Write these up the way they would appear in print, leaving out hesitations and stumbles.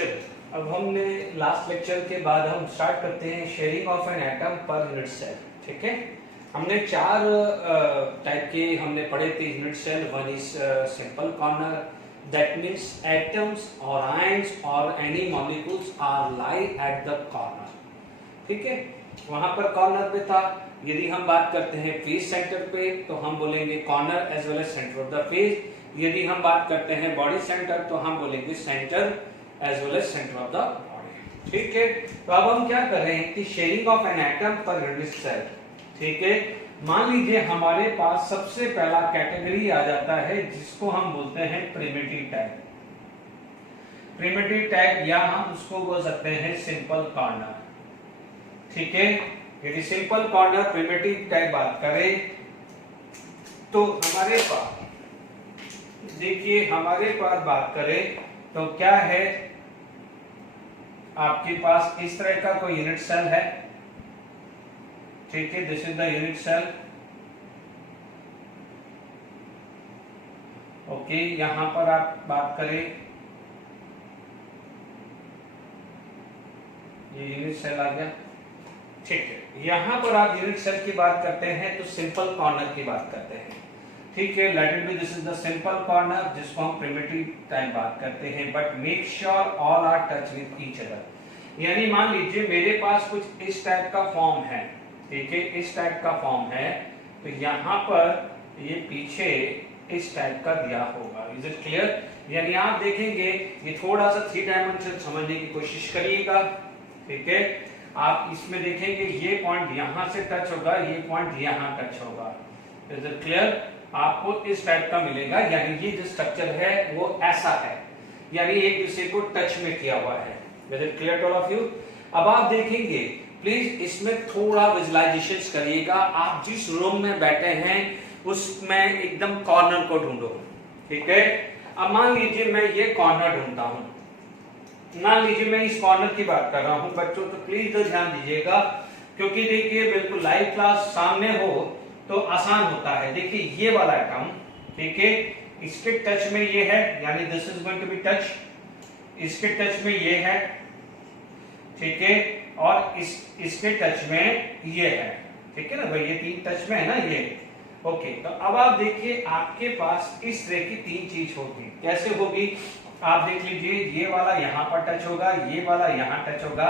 चलो अब हमने लास्ट लेक्चर के बाद हम स्टार्ट करते हैं sharing of an atom per unit cell. ठीक है, हमने चार टाइप के हमने पढ़े थे unit cell. One is simple corner, that means atoms और आयंस और any molecules are lie at the corner. ठीक है, वहां पर कॉर्नर पे था। यदि हम बात करते हैं फेज सेंटर पे तो हम बोलेंगे corner as well as centre of the face. यदि हम बात करते हैं बॉडी सेंटर तो हम बोलेंगे centre as well as centre of the body. ठीक है, तो अब हम क्या कर रहे हैं कि sharing of an atom per unit cell. ठीक है, मान लीजिए हमारे पास सबसे पहला कैटेगरी आ जाता है जिसको हम बोलते हैं प्रिमिटिव टैग। प्रिमिटिव टैग या हम उसको बोल सकते हैं सिंपल कॉर्नर। ठीक है, यदि सिंपल कॉर्नर प्रिमिटिव टैग बात करें तो हमारे पास देखिए हमारे पास बात करें तो क्या है, आपके पास इस तरह का कोई यूनिट सेल है। ठीक है, this is the unit cell. Okay, यहां पर आप बात करें, ये यूनिट सेल आ गया। ठीक है, यहां पर आप यूनिट सेल की बात करते हैं तो सिंपल कॉर्नर की बात करते हैं। ठीक है, let it be this is the simple corner जिसको हम प्रिमिटिव टाइप बात करते हैं। But make sure all are touch with each other. यानी मान लीजिए मेरे पास कुछ इस टाइप का फॉर्म है। ठीक है, इस टाइप का फॉर्म है तो यहां पर ये पीछे इस टाइप का दिया होगा। Is it clear? यानी आप देखेंगे ये थोड़ा सा 3 डायमेंशन समझने की कोशिश करिएगा। ठीक है, आप इसमें देखेंगे ये पॉइंट यहां से टच होगा, ये पॉइंट यहां टच होगा। Is it clear? आपको इस टाइप का मिलेगा, यानी ये जो स्ट्रक्चर है वो ऐसा है, यानी एक दूसरे को टच में किया हुआ है। Is it clear to all of you? अब आप देखेंगे, प्लीज इसमें थोड़ा विजुअलाइजेशन करिएगा। आप जिस रूम में बैठे हैं उसमें एकदम कॉर्नर को ढूंढो। ठीक है, अब मान लीजिए मैं ये कॉर्नर ढूंढता हूं, मान लीजिए मैं इस कॉर्नर की बात कर रहा हूं बच्चों, तो प्लीज तो ध्यान दीजिएगा क्योंकि देखिए बिल्कुल लाइव क्लास सामने हो तो आसान होता है। देखिए ये वाला एटम, ठीक है, इसके टच में ये है, यानी this is going to be touch, इसके टच में ये है। ठीक है, और इसके टच में ये है। ठीक है ना भाई, ये 3 टच में है ना ये। ओके, तो अब आप देखिए आपके पास इस तरह की 3 चीज होगी। कैसे होगी आप देख लीजिए, ये वाला यहां पर टच होगा, ये वाला यहां टच होगा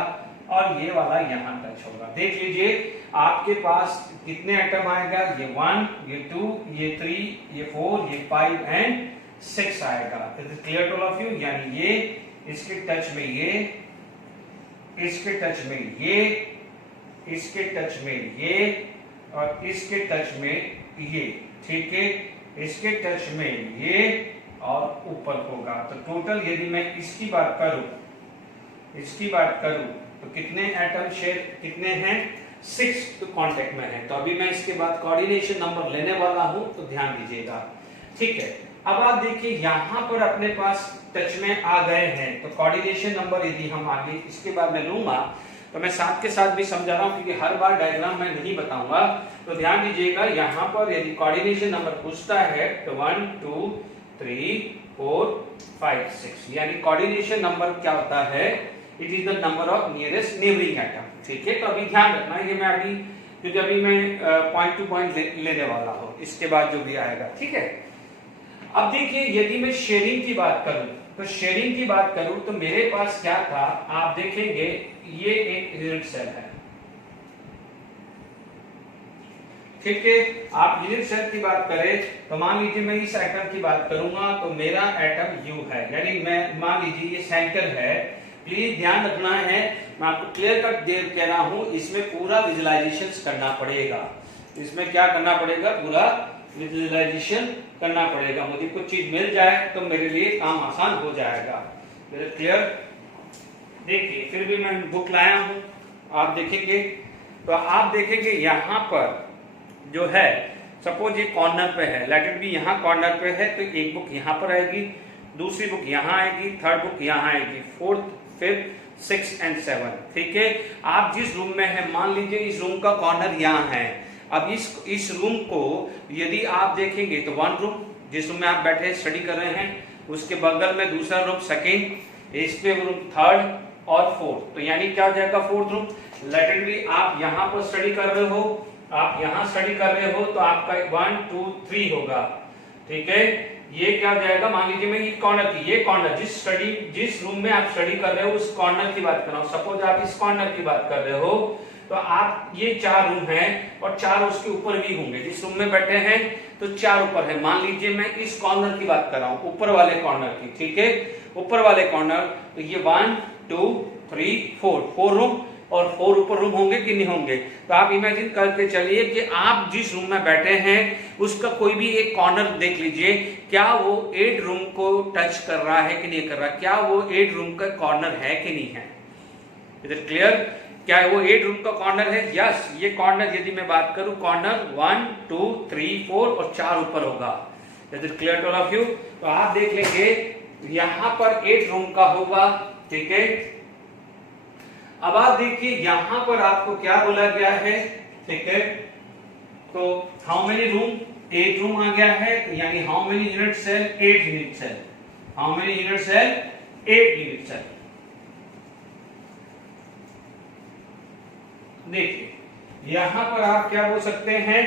और ये वाला यहां टच होगा। देख लीजिए आपके पास कितने एटम आएगा, ये 1, ये 2, ये 3, ये 4, ये 5 एंड 6 आएगा। Is it clear to all of you? यानी ये इसके टच में ये, इसके टच में ये, इसके टच में ये और इसके टच में ये। ठीक है, इसके टच में ये और ऊपर होगा। तो टोटल यदि मैं इसकी बात करूं, इसकी बात करूं तो कितने एटम शेयर कितने हैं, 6 तो कांटेक्ट में है। तो अभी मैं इसके बाद कोऑर्डिनेशन नंबर लेने वाला हूं तो ध्यान दीजिएगा। ठीक है, अब आप देखिए यहां पर अपने पास टच में आ गए हैं तो कोऑर्डिनेशन नंबर यदि हम आगे इसके बाद मैं लूंगा तो मैं साथ के साथ भी समझा रहा हूं क्योंकि हर बार डायग्राम मैं नहीं बताऊंगा। तो ध्यान दीजिएगा, यहां पर यदि कोऑर्डिनेशन नंबर पूछता है तो 1 2 3 4 5 6, यानी कोऑर्डिनेशन नंबर क्या होता है, it is the number of nearest neighbouring atom. ठीक है, तो अभी ध्यान रखना, ये मैं अभी क्योंकि अभी मैं पॉइंट टू पॉइंट लेने वाला हूं इसके बाद जो भी आएगा। ठीक है, अब देखिए यदि मैं शेयरिंग की बात करूं तो शेयरिंग की बात करूं तो मेरे पास क्या था, आप देखेंगे ये एक यूनिट सेल है। ठीक है, आप यूनिट सेल की बात करें तो मान लीजिए मैं इस एटम की बात करूंगा तो मेरा एटम यू है, यानी मैं मान लीजिए ये सेंटर है। प्लीज ध्यान रखना है, मैं आपको क्लियर कट कह रहा हूं, इसमें पूरा विजुअलाइजेशन करना पड़ेगा। इसमें क्या करना पड़ेगा, पूरा विजुअलाइजेशन करना पड़ेगा। मुझे कुछ चीज मिल जाए तो मेरे लिए काम आसान हो जाएगा। क्लियर? देखिए फिर भी मैं बुक लाया हूं, आप देखेंगे तो आप देखेंगे यहां पर जो है, सपोज ये कॉर्नर पे है, लेट इट बी यहाँ कॉर्नर पे है तो एक बुक यहाँ पर आएगी, दूसरी बुक यहाँ आएगी, थर्ड बुक यहाँ आएगी, 4th 5th 6th and 7th। ठीक है, आप जिस रूम में है, मान लीजिए इस रूम का कॉर्नर यहाँ है। अब इस रूम को यदि आप देखेंगे तो 1 रूम, जिस रूम में आप बैठे स्टडी कर रहे हैं, उसके बगल में दूसरा रूम 2nd, इसके रूम थर्ड और फोर्थ, तो यानी क्या हो जाएगा फोर्थ रूम। लेटेंटली आप यहाँ पर स्टडी कर रहे हो, आप यहाँ स्टडी कर रहे हो, तो आपका 1 2 3 होगा, ठीक है। ये क्या हो जाएगा, मान लीजिए मैं ये कॉर्नर की, ये कॉर्नर जिस रूम में आप स्टडी कर रहे हो उस कॉर्नर की बात कर रहा हूँ। सपोज आप इस कॉर्नर की बात कर रहे हो, तो आप ये 4 रूम हैं और 4 उसके ऊपर भी होंगे, जिस रूम में बैठे हैं तो 4 ऊपर है। मान लीजिए मैं इस कॉर्नर की बात कर रहा हूँ, ऊपर वाले कॉर्नर की, ठीक है, ऊपर वाले कॉर्नर, तो ये 1 2 3 4 रूम, और 4 ऊपर रूम होंगे कि नहीं होंगे। तो आप इमेजिन करके चलिए कि आप जिस रूम में बैठे हैं उसका कोई भी एक कॉर्नर देख लीजिए, क्या वो 8 रूम को टच कर रहा है कि नहीं कर रहा, क्या वो 8 रूम का कॉर्नर है कि नहीं है। इज इट क्लियर, क्या वो 8 रूम का कॉर्नर है। यस, ये कॉर्नर यदि मैं बात करूं, कॉर्नर 1 2 3 4 और 4 ऊपर होगा। Is it clear to all of you. तो आप देख लेंगे यहां पर 8 रूम का होगा, ठीक है। अब आप देखिए यहां पर आपको क्या बोला गया है, ठीक है, तो हाउ मेनी रूम, 8 रूम आ गया है, तो यानी how many unit cell, 8 unit cell, how many unit cell, 8 unit cell. देखिए यहां पर आप क्या बोल सकते हैं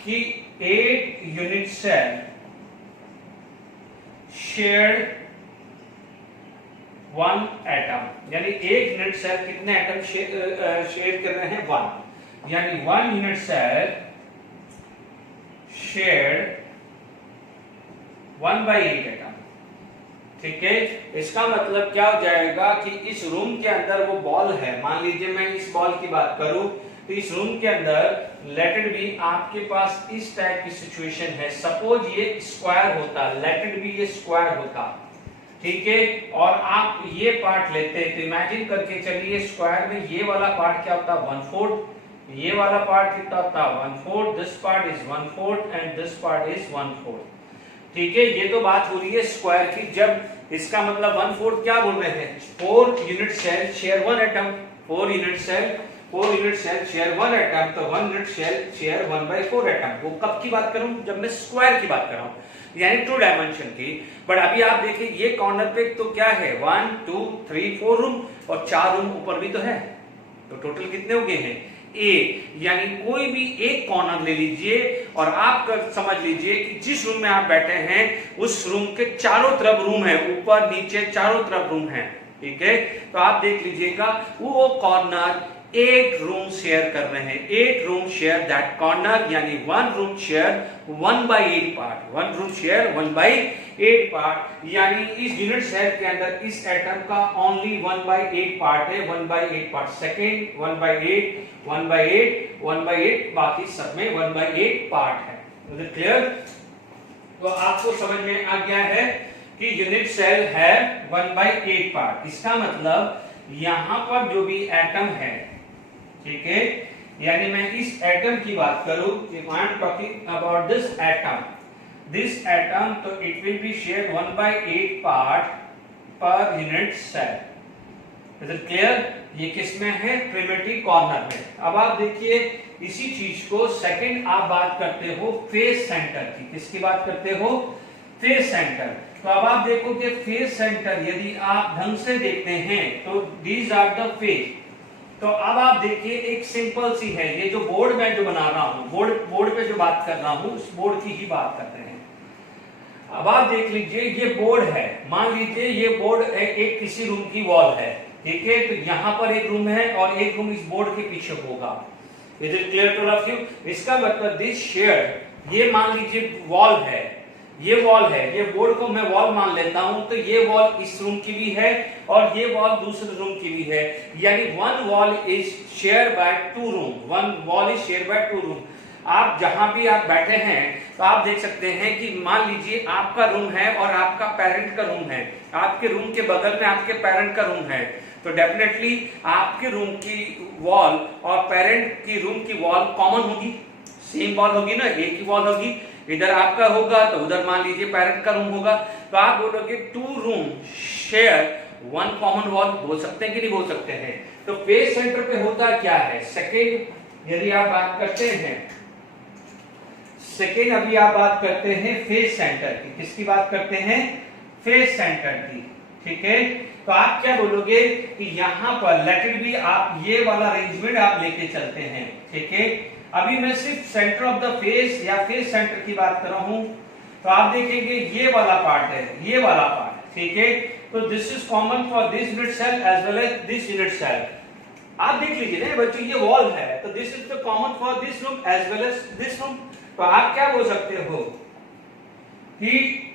कि 8 यूनिट सेल शेयर्ड 1 एटम, यानी एक यूनिट सेल कितने एटम शेयर कर रहे हैं, 1, यानी 1 यूनिट सेल शेयर्ड 1/8 एटम, ठीक है। इसका मतलब क्या हो जाएगा कि इस रूम के अंदर वो बॉल है, मान लीजिए मैं इस बॉल की बात करूं, तो इस रूम के अंदर लेट इट बी आपके पास इस टाइप की सिचुएशन है। सपोज ये स्क्वायर होता, लेट इट बी ये स्क्वायर होता, ठीक है, और आप ये पार्ट लेते, तो इमेजिन करके चलिए स्क्वायर में ये वाला पार्ट क्या होता, 1/4, ये वाला पार्ट कितना होता, 1/4, this part is 1/4 and this part is 1/4, ठीक है। ये तो बात हो रही है स्क्वायर की, जब इसका मतलब 1/4 क्या बोल रहे हैं, 4 unit cell share 1 atom, 4 unit cell share 1 atom, तो 1 यूनिट सेल शेयर 1/4 एटम। वो कब की बात करूं, जब मैं स्क्वायर की बात कर रहा हूं, यानी 2 डायमेंशन की। बट अभी आप देखिए ये कॉर्नर पे तो क्या है, 1 2 3 4 रूम और 4 रूम ऊपर भी तो है, तो टोटल कितने हो गए हैं, 8। यानी कोई भी एक कॉर्नर ले लीजिए और आप समझ लीजिए कि जिस रूम में आप बैठे हैं उस रूम के चारों तरफ रूम है, ऊपर नीचे चारों तरफ रूम है, ठीक है। तो आप देख लीजिएगा वो कॉर्नर 8 रूम शेयर कर रहे हैं, 8 रूम शेयर दैट कॉर्नर, यानी 1 room share 1/8 part, 1 room share 1/8 part, यानी इस यूनिट सेल के अंदर इस एटम का ओनली 1/8 पार्ट है, 1/8 पार्ट, सेकेंड 1/8 1/8 1/8, बाकी सब में 1/8 पार्ट है। मुझे क्लियर, तो आपको समझ में आ गया है कि यूनिट सेल है 1/8 पार्ट। इसका मतलब यहां पर जो भी एटम है, ठीक है, यानी मैं इस एटम की बात करूं, if I am talking about this atom, तो it will be shared 1/8 part per unit cell. Is it clear, ये किसमें है, प्रिमिटिव कॉर्नर में। अब आप देखिए इसी चीज को सेकंड आप बात करते हो फेस सेंटर की, किसकी बात करते हो, फेस सेंटर। तो अब आप देखोगे फेस सेंटर यदि आप ढंग से देखते हैं तो दीज आर द फेस। तो अब आप देखिए एक सिंपल सी है, ये जो बोर्ड में जो बना रहा हूं, बोर्ड पे जो बात कर रहा हूं उस बोर्ड की ही बात करते हैं। अब आप देख लीजिए ये बोर्ड है, मान लीजिए ये बोर्ड एक किसी रूम की वॉल है, ठीक है, तो यहां पर एक रूम है और एक रूम इस बोर्ड के पीछे होगा। Is it clear to all of you. इसका मतलब दिस शेयर, ये मान लीजिए वॉल है, ये वॉल है, ये बोर्ड को मैं वॉल मान लेता हूं, तो ये वॉल इस रूम की भी है और ये वॉल दूसरे रूम की भी है, यानी 1 wall is share by 2 room, 1 wall is share by 2 room. आप जहां भी आप बैठे हैं तो आप देख सकते हैं कि मान लीजिए आपका रूम है और आपका पेरेंट का रूम है, आपके रूम के बगल में आपके पेरेंट का रूम है, तो डेफिनेटली आपके रूम की वॉल और पेरेंट की रूम की वॉल कॉमन होगी, सेम वॉल होगी ना, एक ही वॉल होगी। इधर आपका होगा तो उधर मान लीजिए पेरेंट का रूम होगा, तो आप बोलोगे 2 रूम शेयर 1 कॉमन वॉल, बोल सकते हैं कि नहीं बोल सकते हैं। तो फेस सेंटर पे होता क्या है, सेकेंड यदि आप बात करते हैं, सेकेंड अभी आप बात करते हैं फेस सेंटर की, किसकी बात करते हैं, फेस सेंटर की। ठीक है, तो आप क्या बोलोगे कि यहां पर लेट इट बी, आप ये वाला अरेंजमेंट आप लेके चलते हैं। ठीक है, अभी मैं सिर्फ सेंटर ऑफ द फेस या फेस सेंटर की बात कर रहा हूं, तो आप देखेंगे ये वाला पार्ट है, ये वाला पार्ट। ठीक है, तो this is common for this unit cell as well as this unit cell. आप देख लीजिए ना बच्चों, ये वॉल है, तो this is the common for this room as well as this room. तो आप क्या बोल सकते हो कि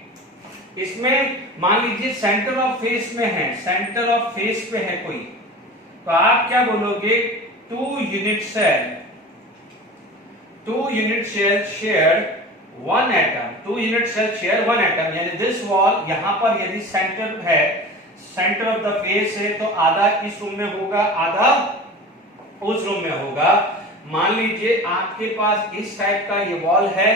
इसमें मान लीजिए सेंटर ऑफ फेस में है, सेंटर ऑफ फेस पे है कोई, तो आप क्या बोलोगे, two unit cell share one atom, two unit cell share one atom, यानी दिस वॉल यहां पर यदि सेंटर है, सेंटर ऑफ द फेस है, तो आधा इस रूम में होगा, आधा उस रूम में होगा। मान लीजिए आपके पास इस टाइप का ये वॉल है,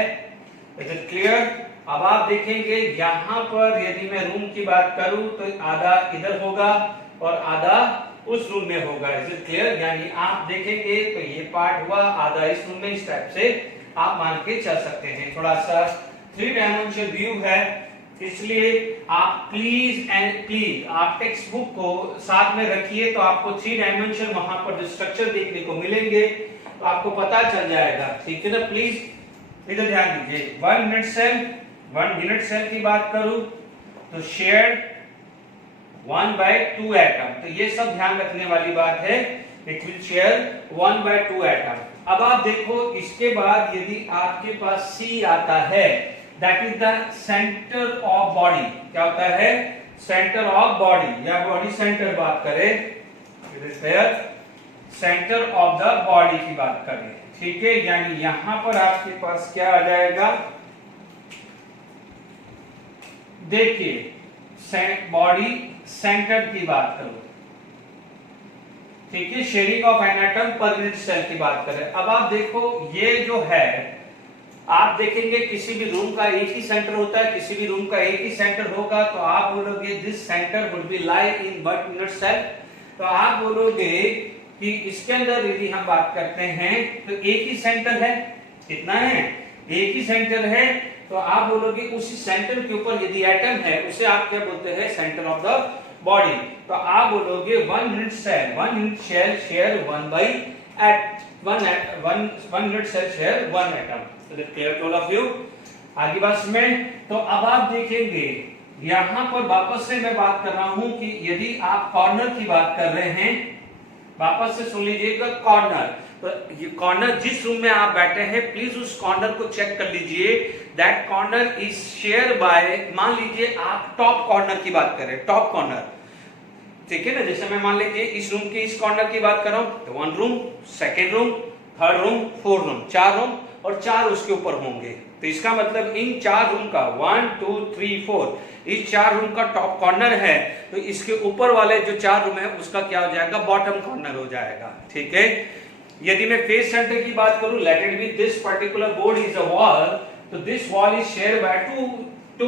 इज इट क्लियर? अब आप देखेंगे यहां पर यदि मैं रूम की बात करूं तो आधा इधर होगा और आधा उस रूम में होगा। Is it clear? यानी आप देखेंगे तो ये पार्ट हुआ, आधा इस रूम में, इस टाइप से आप मान के चल सकते हैं। थोड़ा सा 3 डायमेंशनल व्यू है, इसलिए आप प्लीज एंड प्लीज आप टेक्स्ट बुक को साथ में रखिए, तो आपको 3 डायमेंशन वहां पर जो स्ट्रक्चर देखने को मिलेंगे तो आपको पता चल जाएगा। ठीक है ना? प्लीज इधर ध्यान दीजिए। 1 यूनिट सेल की बात करूं तो शेयर्ड 1/2 एटम, तो ये सब ध्यान रखने वाली बात है। It will share 1/2 atom. अब आप देखो इसके बाद यदि आपके पास C आता है, that is the centre of body. क्या होता है? सेंटर ऑफ बॉडी, या बॉडी सेंटर बात करें, सेंटर ऑफ द बॉडी की बात करें। ठीक है, यानी यहां पर आपके पास क्या आ जाएगा, देखिए बॉडी सेंटर की बात करो। ठीक है, sharing of an atom per unit cell की बात करें। अब आप देखो ये जो है, आप देखेंगे किसी भी रूम का एक ही सेंटर होता है, किसी भी रूम का एक ही सेंटर होगा, तो आप बोलोगे this centre would be lie in what unit cell. तो आप बोलोगे कि इसके अंदर यदि हम बात करते हैं तो एक ही सेंटर है, कितना है? एक ही सेंटर है, तो आप बोलोगे उसी सेंटर के ऊपर यदि एटम है उसे आप क्या बोलते हैं? Centre of the body. तो आप बोलोगे 1 unit cell share 1 unit cell share 1 atom. तो clear to all of you? आगे बात में, तो अब आप देखेंगे यहां पर वापस से मैं बात कर रहा हूं कि यदि आप कॉर्नर की बात कर रहे हैं, वापस से सुन लीजिएगा, कॉर्नर, तो ये कॉर्नर जिस रूम में आप बैठे हैं प्लीज उस कॉर्नर को चेक कर लीजिए। That corner is share by, मान लीजिए आप टॉप कॉर्नर की बात करें, टॉप कॉर्नर, ठीक है ना? जैसे मैं मान लीजिए इस रूम की इस कॉर्नर की बात कर रहा हूं, तो 1 room, 2nd room, 3rd room, 4th room, 4 room और 4 उसके ऊपर होंगे। तो इसका मतलब इन 4 रूम का 1 2 3 4, इस 4 रूम का टॉप कॉर्नर है, तो इसके ऊपर वाले जो 4 रूम है उसका क्या हो जाएगा? बॉटम कॉर्नर हो जाएगा। ठीक है, यदि मैं फेस सेंटर की बात करूं, let it be this particular board is a wall, तो this wall is share by two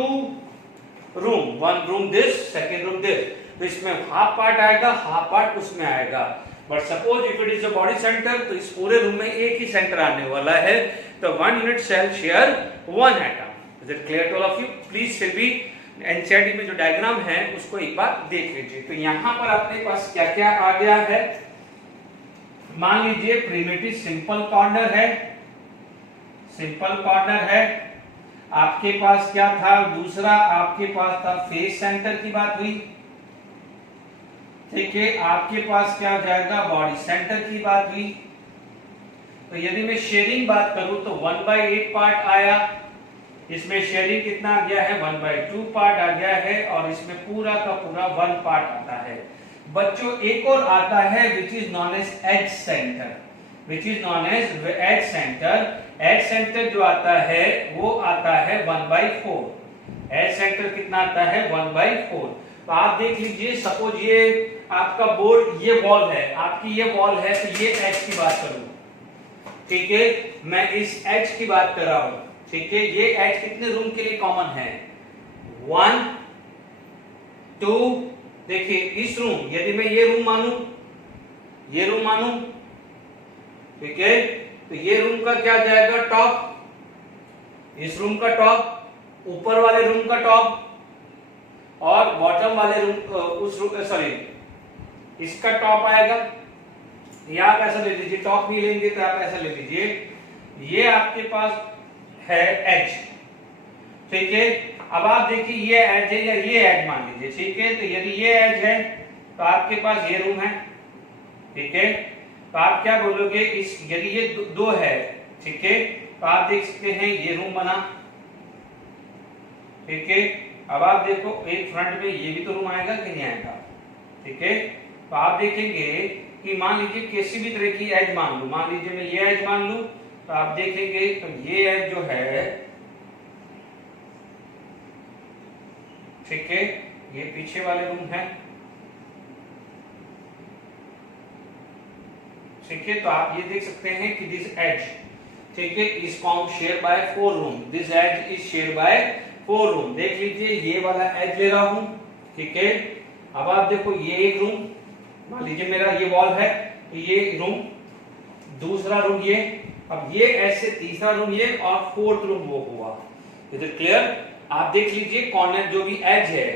room, 1 room this, 2nd room this, तो इसमें हाफ पार्ट आएगा, हाफ पार्ट उसमें आएगा। But suppose if it is a body centre, तो इस पूरे room में एक ही सेंटर आने वाला है, तो 1 unit cell share 1 atom. Is it clear to all of you? Please फिर भी एनसीईआरटी में जो डायग्राम है उसको एक बार देख लीजिए। तो यहां पर अपने पास क्या क्या आ गया है, मान लीजिए प्रिमिटिव सिंपल कॉर्नर है, सिंपल कॉर्नर है। आपके पास क्या था? दूसरा आपके पास था फेस सेंटर की बात हुई। ठीक है, आपके पास क्या हो जाएगा? बॉडी सेंटर की बात हुई। तो यदि मैं शेयरिंग बात करूं तो 1/8 पार्ट आया, इसमें शेयरिंग कितना आ गया है? 1/2 पार्ट आ गया है, और इसमें पूरा का पूरा 1 पार्ट आता है। बच्चों एक और आता है which is known as edge centre, which is known as edge centre. Edge centre जो आता है वो आता है 1/4। एज सेंटर कितना आता है? 1/4। तो आप देख लीजिए, सपोज ये आपका बोर्ड, ये वॉल है, आपकी ये वॉल है, तो ये एज की बात करूं, ठीक है, मैं इस एज की बात कर रहा हूं। ठीक है, ये एज कितने रूम के लिए कॉमन है? 1 2, देखिए इस रूम, यदि मैं ये रूम मानूं, ये रूम मानूं, ठीक है, तो ये रूम का क्या जाएगा? टॉप, इस रूम का टॉप, ऊपर वाले रूम का टॉप, और बॉटम वाले रूम उस रूम सॉरी इसका टॉप आएगा, या आप ऐसा ले लीजिए, टॉप भी लेंगे तो आप ऐसा ले लीजिए, ये आपके पास है एज, ठीक है। अब आप देखिए ये एज है या ये एज मान लीजिए, ठीक है। तो यदि ये एज है तो आपके पास ये रूम है, ठीक है। तो आप क्या बोलोगे, इस यदि ये दो है, ठीक है, तो आप देख सकते हैं ये रूम बना, ठीक है। अब आप देखो एक फ्रंट में ये भी तो रूम आएगा कि नहीं आएगा, ठीक है। तो आप देखेंगे कि मान लीजिए किसी भी तरह की एज मान लूं, मान लीजिए मैं ये एज मान लूं, तो आप देखेंगे तो ये एज जो है, ठीक है, ये पीछे वाले रूम है, ठीक है। तो आप ये देख सकते हैं कि दिस एज, ठीक है, इज कॉम share by 4 room, this edge is share by 4 room. देख लीजिए ये वाला एज ले रहा हूं, ठीक है। अब आप देखो ये एक रूम, मान लीजिए मेरा ये वॉल है, ये रूम, दूसरा रूम ये, अब ये ऐसे तीसरा रूम ये, और फोर्थ रूम वो हुआ। Is it clear? आप देख लीजिए कॉर्नर जो भी एज है,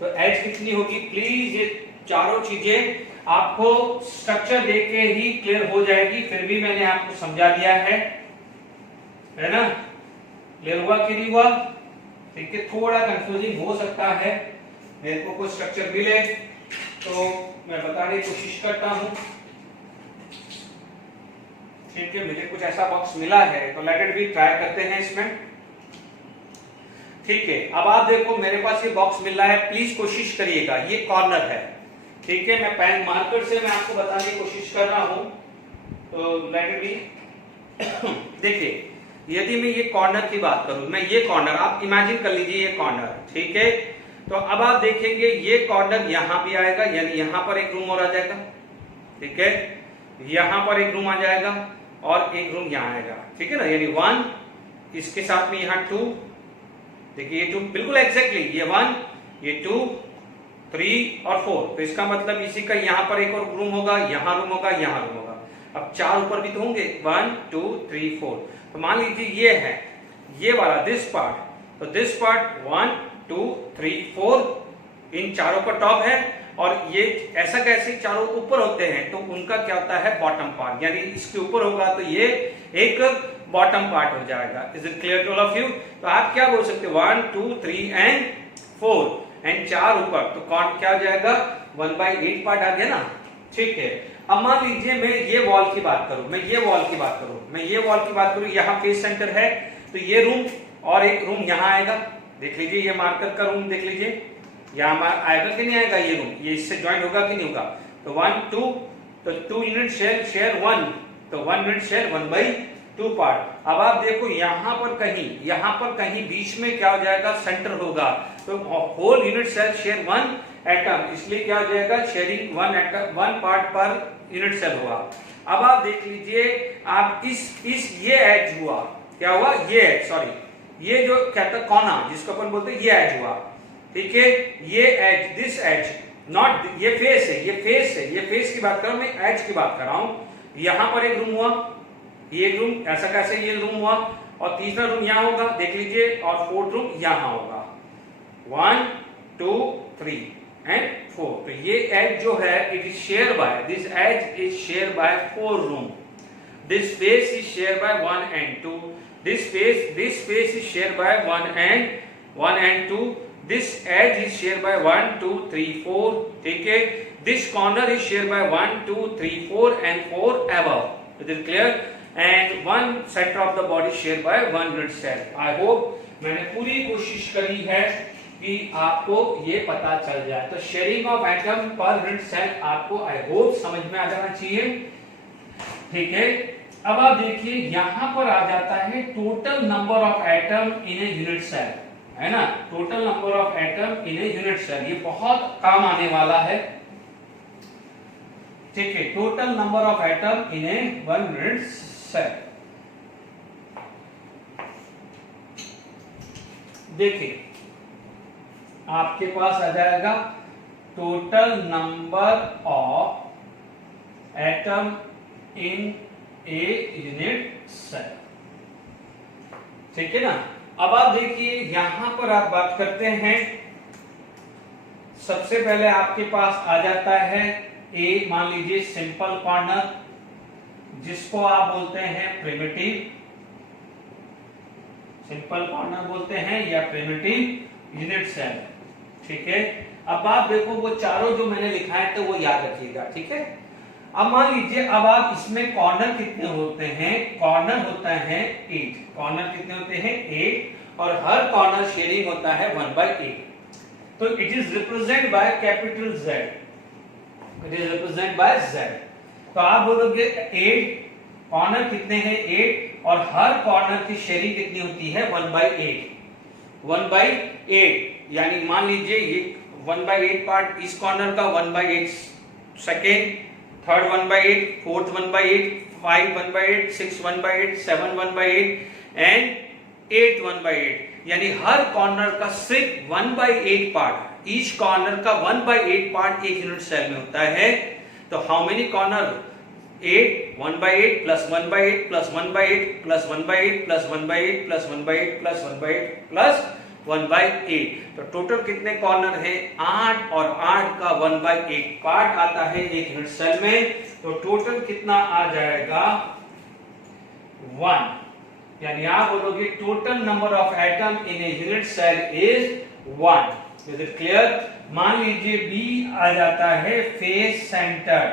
तो एज कितनी होगी, प्लीज ये चारों चीजें आपको स्ट्रक्चर देख के ही क्लियर हो जाएगी, फिर भी मैंने आपको समझा दिया है ना। क्लियर हुआ कि नहीं हुआ? ठीक है, थोड़ा कंफ्यूजिंग हो सकता है, मेरे को कुछ स्ट्रक्चर मिले तो मैं बताने की कोशिश करता हूं, ठीक है। मुझे कुछ ऐसा बॉक्स मिला है तो लेट इट बी, ट्राई करते हैं इसमें, ठीक है। अब आप देखो मेरे पास ये बॉक्स मिल रहा है, प्लीज कोशिश करिएगा, ये कॉर्नर है, ठीक है। मैं पेन मार्कर से मैं आपको बताने की कोशिश कर रहा हूं, तो लेट इट बी। देखिए यदि मैं ये कॉर्नर की बात करूं, मैं ये कॉर्नर आप इमेजिन कर लीजिए, ये कॉर्नर, ठीक है। तो अब आप देखेंगे ये कॉर्नर यहां भी आएगा, यानी यहां पर एक रूम और आ जाएगा, ठीक है। यहां पर एक रूम आ जाएगा और एक रूम यहां आएगा, ठीक है ना, यानी 1, इसके साथ में यहां 2, देखिए ये 2 बिल्कुल एग्जैक्टली, ये 1, ये 2, 3 और 4। तो इसका मतलब इसी का यहां पर एक और रूम होगा, यहां रूम होगा, यहां रूम होगा। अब 4 ऊपर भी तो होंगे, 1 2 3 4। तो मान लीजिए ये है, ये वाला दिस पार्ट, तो दिस पार्ट 1 2 3 4 इन चारों का टॉप है, और ये ऐसा कैसे चारों ऊपर होते हैं, तो उनका क्या होता है बॉटम पार्ट, यानी इसके ऊपर होगा तो ये एक बॉटम पार्ट हो जाएगा। Is it clear to all of you? तो आप क्या बोल सकते हो, 1 2 3 एंड 4 एंड 4 ऊपर, तो कौन क्या हो जाएगा, 1/8 पार्ट आ गया ना, ठीक है। अब मान लीजिए मैं ये वॉल की बात करूं, मैं ये वॉल की बात करूं, यहाँ फेस सेंटर है, तो ये रूम और एक रूम यहाँ आएगा, देख लीजिए ये मार्कर का रूम देख लीजिए, यहाँ आएगा कि नहीं आएगा, ये रूम ये इससे ज्वाइन होगा कि नहीं होगा। तो 1 2, तो 2 यूनिट शेयर 1, तो 1 यूनिट शेयर 1/2 पार्ट। अब आप देखो यहाँ पर कहीं बीच में क्या हो जाएगा, सेंटर होगा, तो whole unit cell share 1 atom, इसलिए क्या हो जाएगा, sharing 1 atom, 1 part per unit cell हुआ। अब आप देख लीजिए, आप इस ये एज हुआ, क्या हुआ, ये एज, सॉरी ये जो कहता है कोना जिसको अपन बोलते हैं, ये एज हुआ, ठीक है। ये एज, दिस एज, नॉट ये फेस है, ये फेस की बात कर रहा हूं मैं, एज की बात कर रहा हूं। यहां पर एक रूम हुआ, ये रूम ऐसा कैसे ये रूम हुआ, और तीसरा रूम यहां होगा, देख लीजिए, और फोर्थ रूम यहां होगा, 1 2 3 एंड 4। तो ये एज जो है, it is share by, this edge is share by 4 room, this face is share by 1 and 2, this face is shared by 1 and 2, this edge is shared by 1 2 3 4, ठीक है। this corner is shared by 1 2 3 4 and 4 above, is it clear? and one center of the body shared by 1 unit cell। I hope मैंने पूरी कोशिश करी है कि आपको ये पता चल जाए। तो sharing of atom per unit cell आपको आई होप समझ में आ जाना चाहिए, ठीक है। अब आप देखिए यहां पर आ जाता है total number of atom in a unit cell, है ना, total number of atom in a unit cell, ये बहुत काम आने वाला है, ठीक है। Total number of atom in a 1 unit cell, देखिए आपके पास आ जाएगा total number of atom in a unit cell, ठीक है ना। अब आप देखिए यहां पर आप बात करते हैं सबसे पहले आपके पास आ जाता है ए, मान लीजिए सिंपल कॉर्नर, जिसको आप बोलते हैं प्रिमिटिव, सिंपल कॉर्नर बोलते हैं या प्रिमिटिव यूनिट सेल। ठीक है, अब आप देखो वो चारों जो मैंने लिखा है तो वो याद रखिएगा। ठीक है, अब मान लीजिए अब आप इसमें कॉर्नर कितने होते हैं, कॉर्नर होता है 8, कॉर्नर कितने होते हैं 8, और हर कॉर्नर शेयरिंग होता है 1/8। तो it is represent by capital Z, it is represent by Z। तो आप बोलोगे 8, कॉर्नर कितने हैं 8, और हर कॉर्नर की शेयरिंग कितनी होती है 1/8, 1/8। यानी मान लीजिए ये 1/8 पार्ट इस कॉर्नर का, 1/8 सेकेंड, थर्ड 1/8, फोर्थ 1/8, 5 1/8, 6 1/8, 7 1/8 एंड 8 1/8। यानी हर कॉर्नर का सिर्फ 1/8 पार्ट, ईच कॉर्नर का 1/8 पार्ट एक यूनिट सेल में होता है। तो how many corner, 8, 1/8 plus 1/8 plus 1/8 plus 1/8 plus 1/8 plus 1/8 plus 1/8 plus 1/8। तो टोटल कितने कॉर्नर है 8, और 8 का 1/8 पार्ट आता है एक यूनिट सेल में। तो टोटल कितना आ जाएगा 1। यानी आप बोलोगे total number of atom in a unit cell is 1। Is it clear? मान लीजिए बी आ जाता है फेस सेंटर,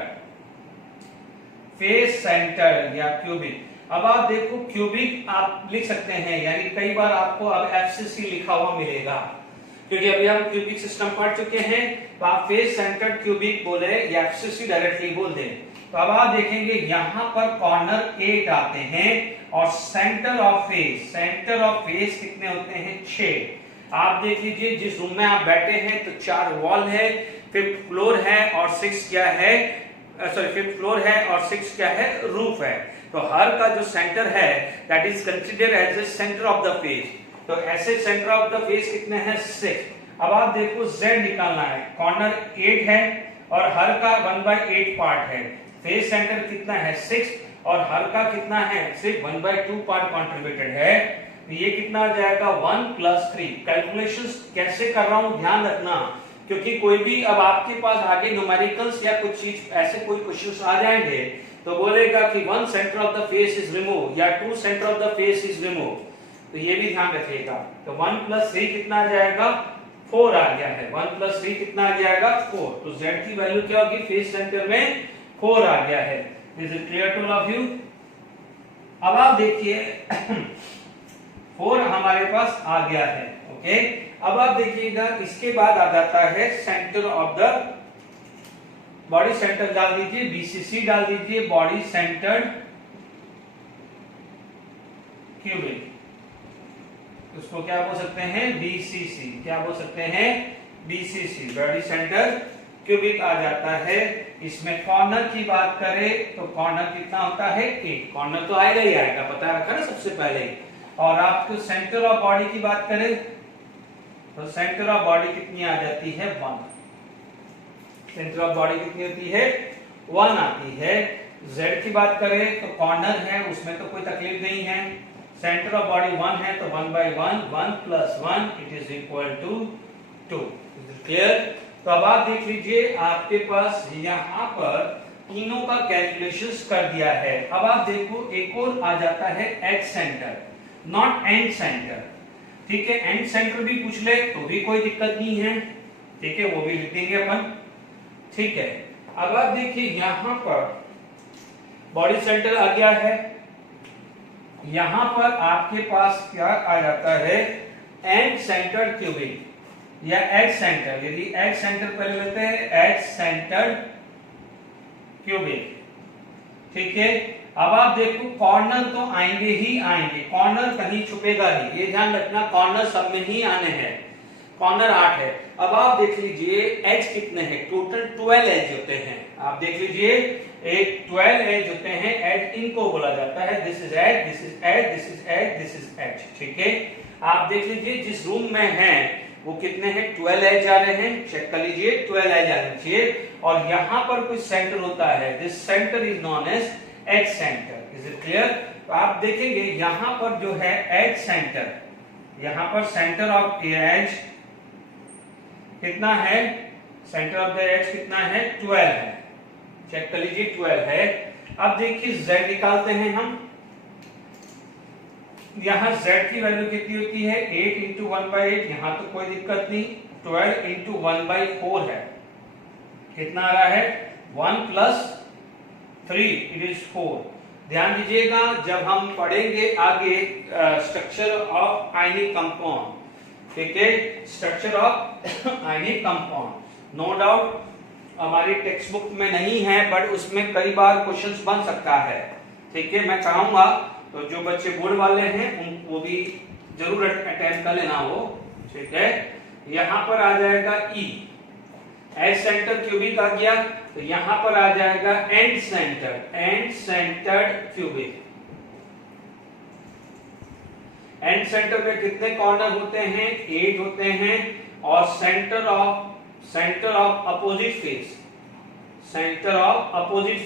फेस सेंटर या क्यूबिक। अब आप देखो क्यूबिक आप लिख सकते हैं, यानी कई बार आपको अब एफसीसी लिखा हुआ मिलेगा, क्योंकि अभी हम क्यूबिक सिस्टम पढ़ चुके हैं। तो आप फेस सेंटर क्यूबिक बोले या एफसीसी डायरेक्टली बोल दें। तो अब आप देखेंगे यहां पर कॉर्नर 8 आते हैं, और centre of face, centre of face कितने होते हैं 6। आप देख लीजिए जिस रूम में आप बैठे हैं तो 4 वॉल है, 5th फ्लोर है, और 6 क्या है, सॉरी 5th फ्लोर है और 6 क्या है, रूफ है। तो हर का जो सेंटर है that is considered as the centre of the face. तो ऐसे सेंटर ऑफ द फेस कितने हैं 6। अब आप देखो Z निकालना है, कॉर्नर 8 है और हर का 1/8 पार्ट है। फेस सेंटर कितना है 6, और हर का कितना है सिर्फ 1/2 पार्ट कंट्रीब्यूटेड है। तो ये कितना आ जाएगा 1 + 3। कैलकुलेशंस कैसे कर रहा हूं ध्यान रखना, क्योंकि कोई भी अब आपके पास आगे न्यूमेरिकल्स या कुछ चीज ऐसे कोई क्वेश्चंस आ जाएंगे तो बोलेगा कि 1 centre of the face is remove या 2 centre of the face is remove. तो ये भी ध्यान रखिएगा। तो 1 + 3 कितना आ जाएगा 4 आ गया है। 1 + 3 कितना आ जाएगा 4। तो Z की वैल्यू क्या होगी फेस सेंटर में 4 आ गया है। Is it clear to all of you? अब आप देखिए 4 हमारे पास आ गया है। ओके, अब आप देखिएगा इसके बाद आ जाता है centre of the body centre, डाल दीजिए BCC, डाल दीजिए बॉडी सेंटर्ड क्यूबिक। उसको क्या बोल सकते हैं BCC, क्या बोल सकते हैं BCC, बॉडी सेंटर क्यूबिक आ जाता है। इसमें कॉर्नर की बात करें तो कॉर्नर कितना होता है 8, कॉर्नर तो आएगा ही आएगा, पता रखा ना सबसे पहले। और आपको सेंटर ऑफ बॉडी की बात करें तो सेंटर ऑफ बॉडी कितनी आ जाती है 1। सेंटर ऑफ बॉडी कितनी होती है 1 आती है। Z की बात करें तो कॉर्नर है उसमें तो कोई तकलीफ नहीं है। सेंटर ऑफ बॉडी 1 है तो 1/1, 1 + 1 it is equal to 2। Clear? तो अब आप देख लीजिए आपके पास यहां पर तीनों का कैलकुलेशंस कर दिया है। अब आप देखो एक और आ जाता है edge centre, not and centre. ठीक है, एंड सेंटर भी पूछ ले तो भी कोई दिक्कत नहीं है। ठीक है, वो भी लिख देंगे अपन। ठीक है, अब आप देखिए यहां पर बॉडी सेंटर आ गया है, यहां पर आपके पास क्या आ जाता है एंड सेंटर क्यूबिक या एज सेंटर। यदि एज सेंटर पहले लेते हैं एज सेंटर क्यूबिक। ठीक है, अब आप देखो कॉर्नर तो आएंगे ही आएंगे, कॉर्नर कहीं छुपेगा नहीं, ये ध्यान रखना, कॉर्नर सब में ही आने हैं। कॉर्नर 8 है। अब आप देख लीजिए एज कितने हैं, टोटल 12 एज होते हैं। आप देख लीजिए एक 12 एज होते हैं, एज इनको बोला जाता है। This is edge, this is edge, this is edge, this is edge. ठीक है, आप देख लीजिए जिस रूम में है वो कितने हैं 12 एज आ रहे हैं, चेक कर लीजिए 12 एज आने चाहिए। और यहां पर कोई सेंटर होता है, this centre is known as edge centre. Is it clear? तो आप देखेंगे यहां पर जो है एज सेंटर, यहां पर सेंटर ऑफ एज कितना है सेंटर ऑफ द एज कितना है 12 है, चेक कर लीजिए 12 है। अब देखिए z निकालते हैं हम, यहाँ z की वैल्यू कितनी होती है 8 इंटू 1/8, यहाँ तो कोई दिक्कत नहीं, 12 इंटू 1/4 है, कितना आ रहा है 1 प्लस 3 इट इज 4। ध्यान दीजिएगा जब हम पढ़ेंगे आगे स्ट्रक्चर ऑफ आयनिक कंपाउंड, ठीक है, structure of ionic compound, no doubt हमारी टेक्स्ट बुक में नहीं है बट उसमें कई बार क्वेश्चंस बन सकता है, ठीक है। मैं चाहूंगा तो जो बच्चे बोर्ड वाले हैं वो भी जरूर अटेम्प्ट कर लेना वो, ठीक है। यहाँ पर आ जाएगा E, एज सेंटर क्यूबिक आ गया, तो यहाँ पर आ जाएगा and centred cubic. And centre पे कितने कॉर्नर होते हैं 8 होते हैं, और सेंटर ऑफ अपोजिट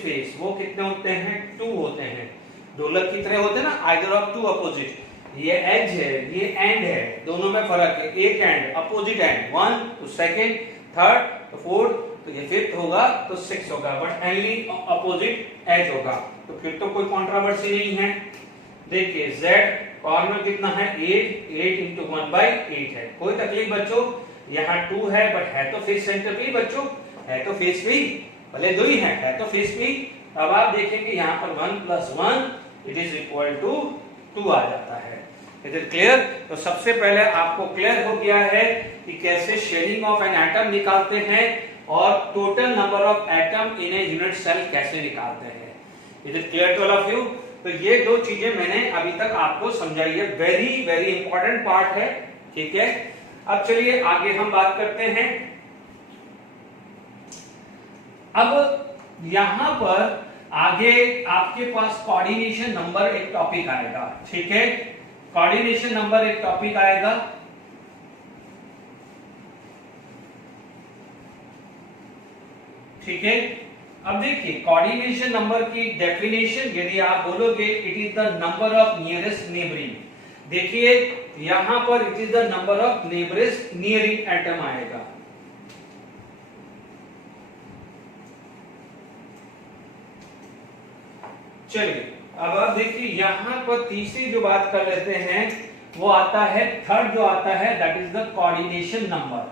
फेस वो कितने होते हैं 2 होते हैं, ढोलक की तरह होते हैं ना, आइदर ऑफ 2 अपोजिट। ये एज है, ये एंड है, दोनों में फर्क है, एक एंड अपोजिट एंड 1 तो सेकंड, थर्ड तो फोर्थ, तो ये फिफ्थ होगा तो 6 होगा, बट एनली अपोजिट एज होगा, तो फिर तो कोई कंट्रोवर्सी नहीं है। देखिए z कॉर्नर कितना है 8 इंटू 1/8 है, कोई तकलीफ बच्चों, यहाँ 2 है बट है तो फेस सेंटर पे बच्चों, है तो फेस पे, भले 2 ही है तो फेस पे। अब आप देखेंगे यहाँ पर 1 plus 1 it is equal to 2 आ जाता है। Is it clear? तो सबसे पहले आपको क्लियर हो गया है कि कैसे शेयरिंग ऑफ एन एटम निकालते हैं और total number of atom in a unit cell कैसे निकालते हैं। Is it clear to all of you? तो ये 2 चीजें मैंने अभी तक आपको समझाई है, वेरी वेरी इंपॉर्टेंट पार्ट है, ठीक है। अब चलिए आगे हम बात करते हैं। अब यहां पर आगे आपके पास कोऑर्डिनेशन नंबर एक टॉपिक आएगा, ठीक है, कोऑर्डिनेशन नंबर एक टॉपिक आएगा। ठीक है, अब देखिए कोऑर्डिनेशन नंबर की डेफिनेशन यदि आप बोलोगे it is the number of nearest neighbouring, देखिए यहां पर it is the number of neighbourest nearing atom आएगा। चलिए अब आप देखिए यहां पर तीसरी जो बात कर लेते हैं वो आता है, थर्ड जो आता है that is the coordination number.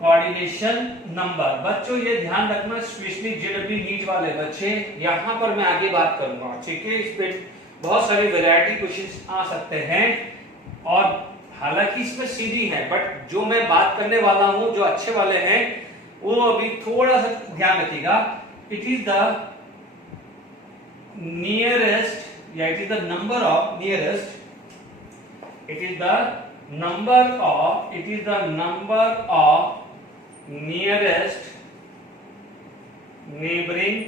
Coordination number बच्चों ये ध्यान रखना, स्पेशली जेडब्ल्यू नीट वाले बच्चे, यहां पर मैं आगे बात करूंगा, ठीक है। इस पे बहुत सारी वैरायटी क्वेश्चंस आ सकते हैं और हालांकि इसमें सीधी है, बट जो मैं बात करने वाला हूं जो अच्छे वाले हैं वो अभी थोड़ा सा ध्यान रखिएगा। इट इज द nearest या it is the number of nearest, it is the number of nearest neighboring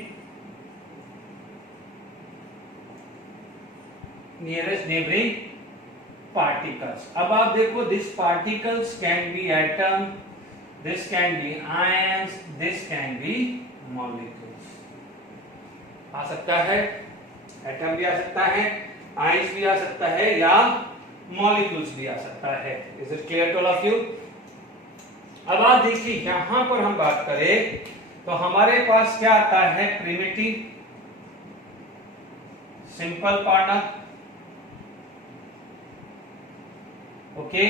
particles। अब आप देखो this particles can be atom, this can be ions, this can be molecules। आ सकता है atom भी आ सकता है, आयंस भी आ सकता है या मॉलिक्यूल्स भी आ सकता है। Is it clear to all of you? अब आप देखिए यहां पर हम बात करें तो हमारे पास क्या आता है, प्रिमिटिव सिंपल कॉर्नर, ओके।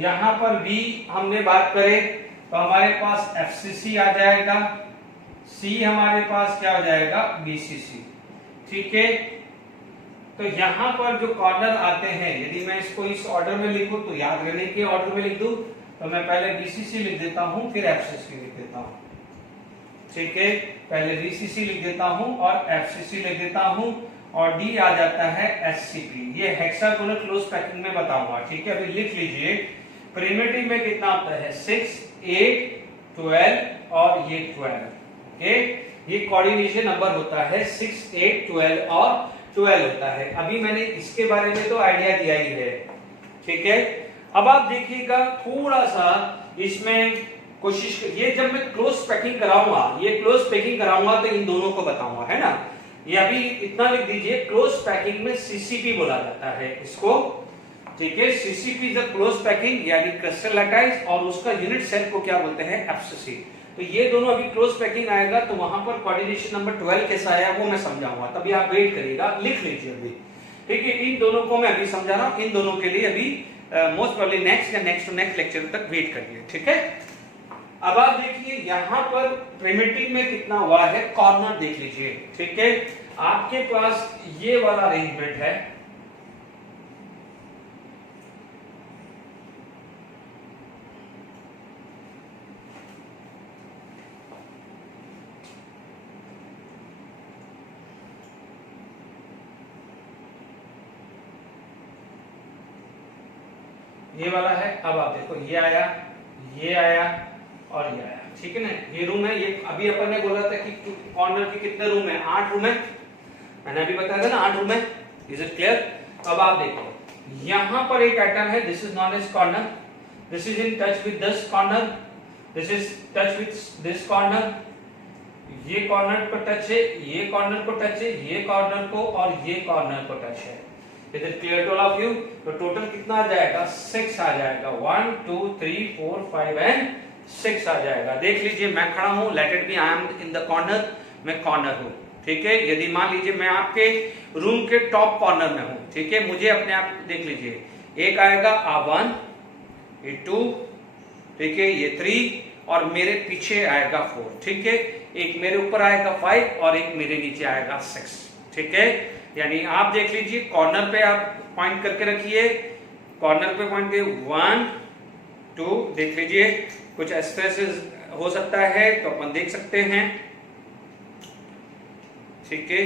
यहां पर भी हमने बात करें तो हमारे पास एफसीसी आ जाएगा, सी हमारे पास क्या हो जाएगा बीसीसी, ठीक है। तो यहां पर जो कॉर्नर आते हैं यदि मैं इसको इस ऑर्डर में लिखूं तो याद रहने के ऑर्डर में लिख दूं, तो मैं पहले बीसीसी लिख देता हूं फिर एफसीसी लिख देता हूं, ठीक है। पहले बीसीसी लिख देता हूं और एफसीसी लिख देता हूं और डी आ जाता है एससीपी। ये हेक्सागोनल क्लोज पैकिंग में बताऊंगा, ठीक है। अभी लिख लीजिए प्रिमिटिव में कितना आता है 6, 8, 12 और ये 12, ओके। ये कोऑर्डिनेशन नंबर होता है 6, 8, 12 और 12 होता है। अभी मैंने इसके बारे में तो आइडिया दिया ही है, ठीक है। अब आप देखिएगा थोड़ा सा इसमें कोशिश, ये जब मैं क्लोज पैकिंग कराऊंगा, ये क्लोज पैकिंग कराऊंगा तो इन दोनों को बताऊंगा, है ना। ये अभी इतना लिख दीजिए, क्लोज पैकिंग में सीसीपी बोला जाता है इसको, ठीक है। CCP is a close packing यानी क्रिस्टलाइटाइज, और उसका यूनिट सेल को क्या बोलते हैं, एब्सिसी। तो ये दोनों अभी क्लोज पैकिंग आएगा तो वहां पर कोऑर्डिनेशन नंबर 12 कैसा आया वो मैं समझाऊंगा, तभी आप वेट करिएगा, लिख लीजिए अभी, ठीक है। इन दोनों को मैं अभी समझा रहा हूं, इन दोनों के लिए अभी मोस्ट प्रोबेबली नेक्स्ट या नेक्स्ट टू नेक्स्ट लेक्चर तक वेट करिए, ठीक है। अब आप देखिए यहां पर प्रिमिटिव में कितना हुआ है, कॉर्नर देख लीजिए, ठीक है। आपके पास ये वाला अरेंजमेंट है, ये वाला है। अब आप देखो ये आया और ये आया, ठीक है ना। ये रूम है, ये अभी अपन ने बोला था कि कॉर्नर के कितने रूम है, 8 रूम है, मैंने अभी बताया था ना 8 रूम है। Is it clear? अब आप देखो यहां पर एक पैटर्न है, this is known as corner, this is in touch with this corner, this is touch with this corner, ये कॉर्नर को टच है, ये कॉर्नर को टच है, ये कॉर्नर को और ये कॉर्नर को टच है। Is it clear to all of you? तो टोटल कितना आ जाएगा, 6 आ जाएगा, 1 2 3 4 5 एंड 6 आ जाएगा। देख लीजिए मैं खड़ा हूं, let it be I am in the corner, मैं कॉर्नर हूं, ठीक है। यदि मान लीजिए मैं आपके रूम के टॉप कॉर्नर में हूं, ठीक है, मुझे अपने आप देख लीजिए, एक आएगा A1, ये 2, ठीक है, ये 3 और मेरे पीछे आएगा 4, ठीक है। एक मेरे ऊपर आएगा 5 और एक मेरे नीचे आएगा 6, ठीक है। यानी आप देख लीजिए कॉर्नर पे आप पॉइंट करके रखिए, कॉर्नर पे पॉइंट के 1 2 देख लीजिए, कुछ स्ट्रेसेस हो सकता है तो अपन देख सकते हैं, ठीक है।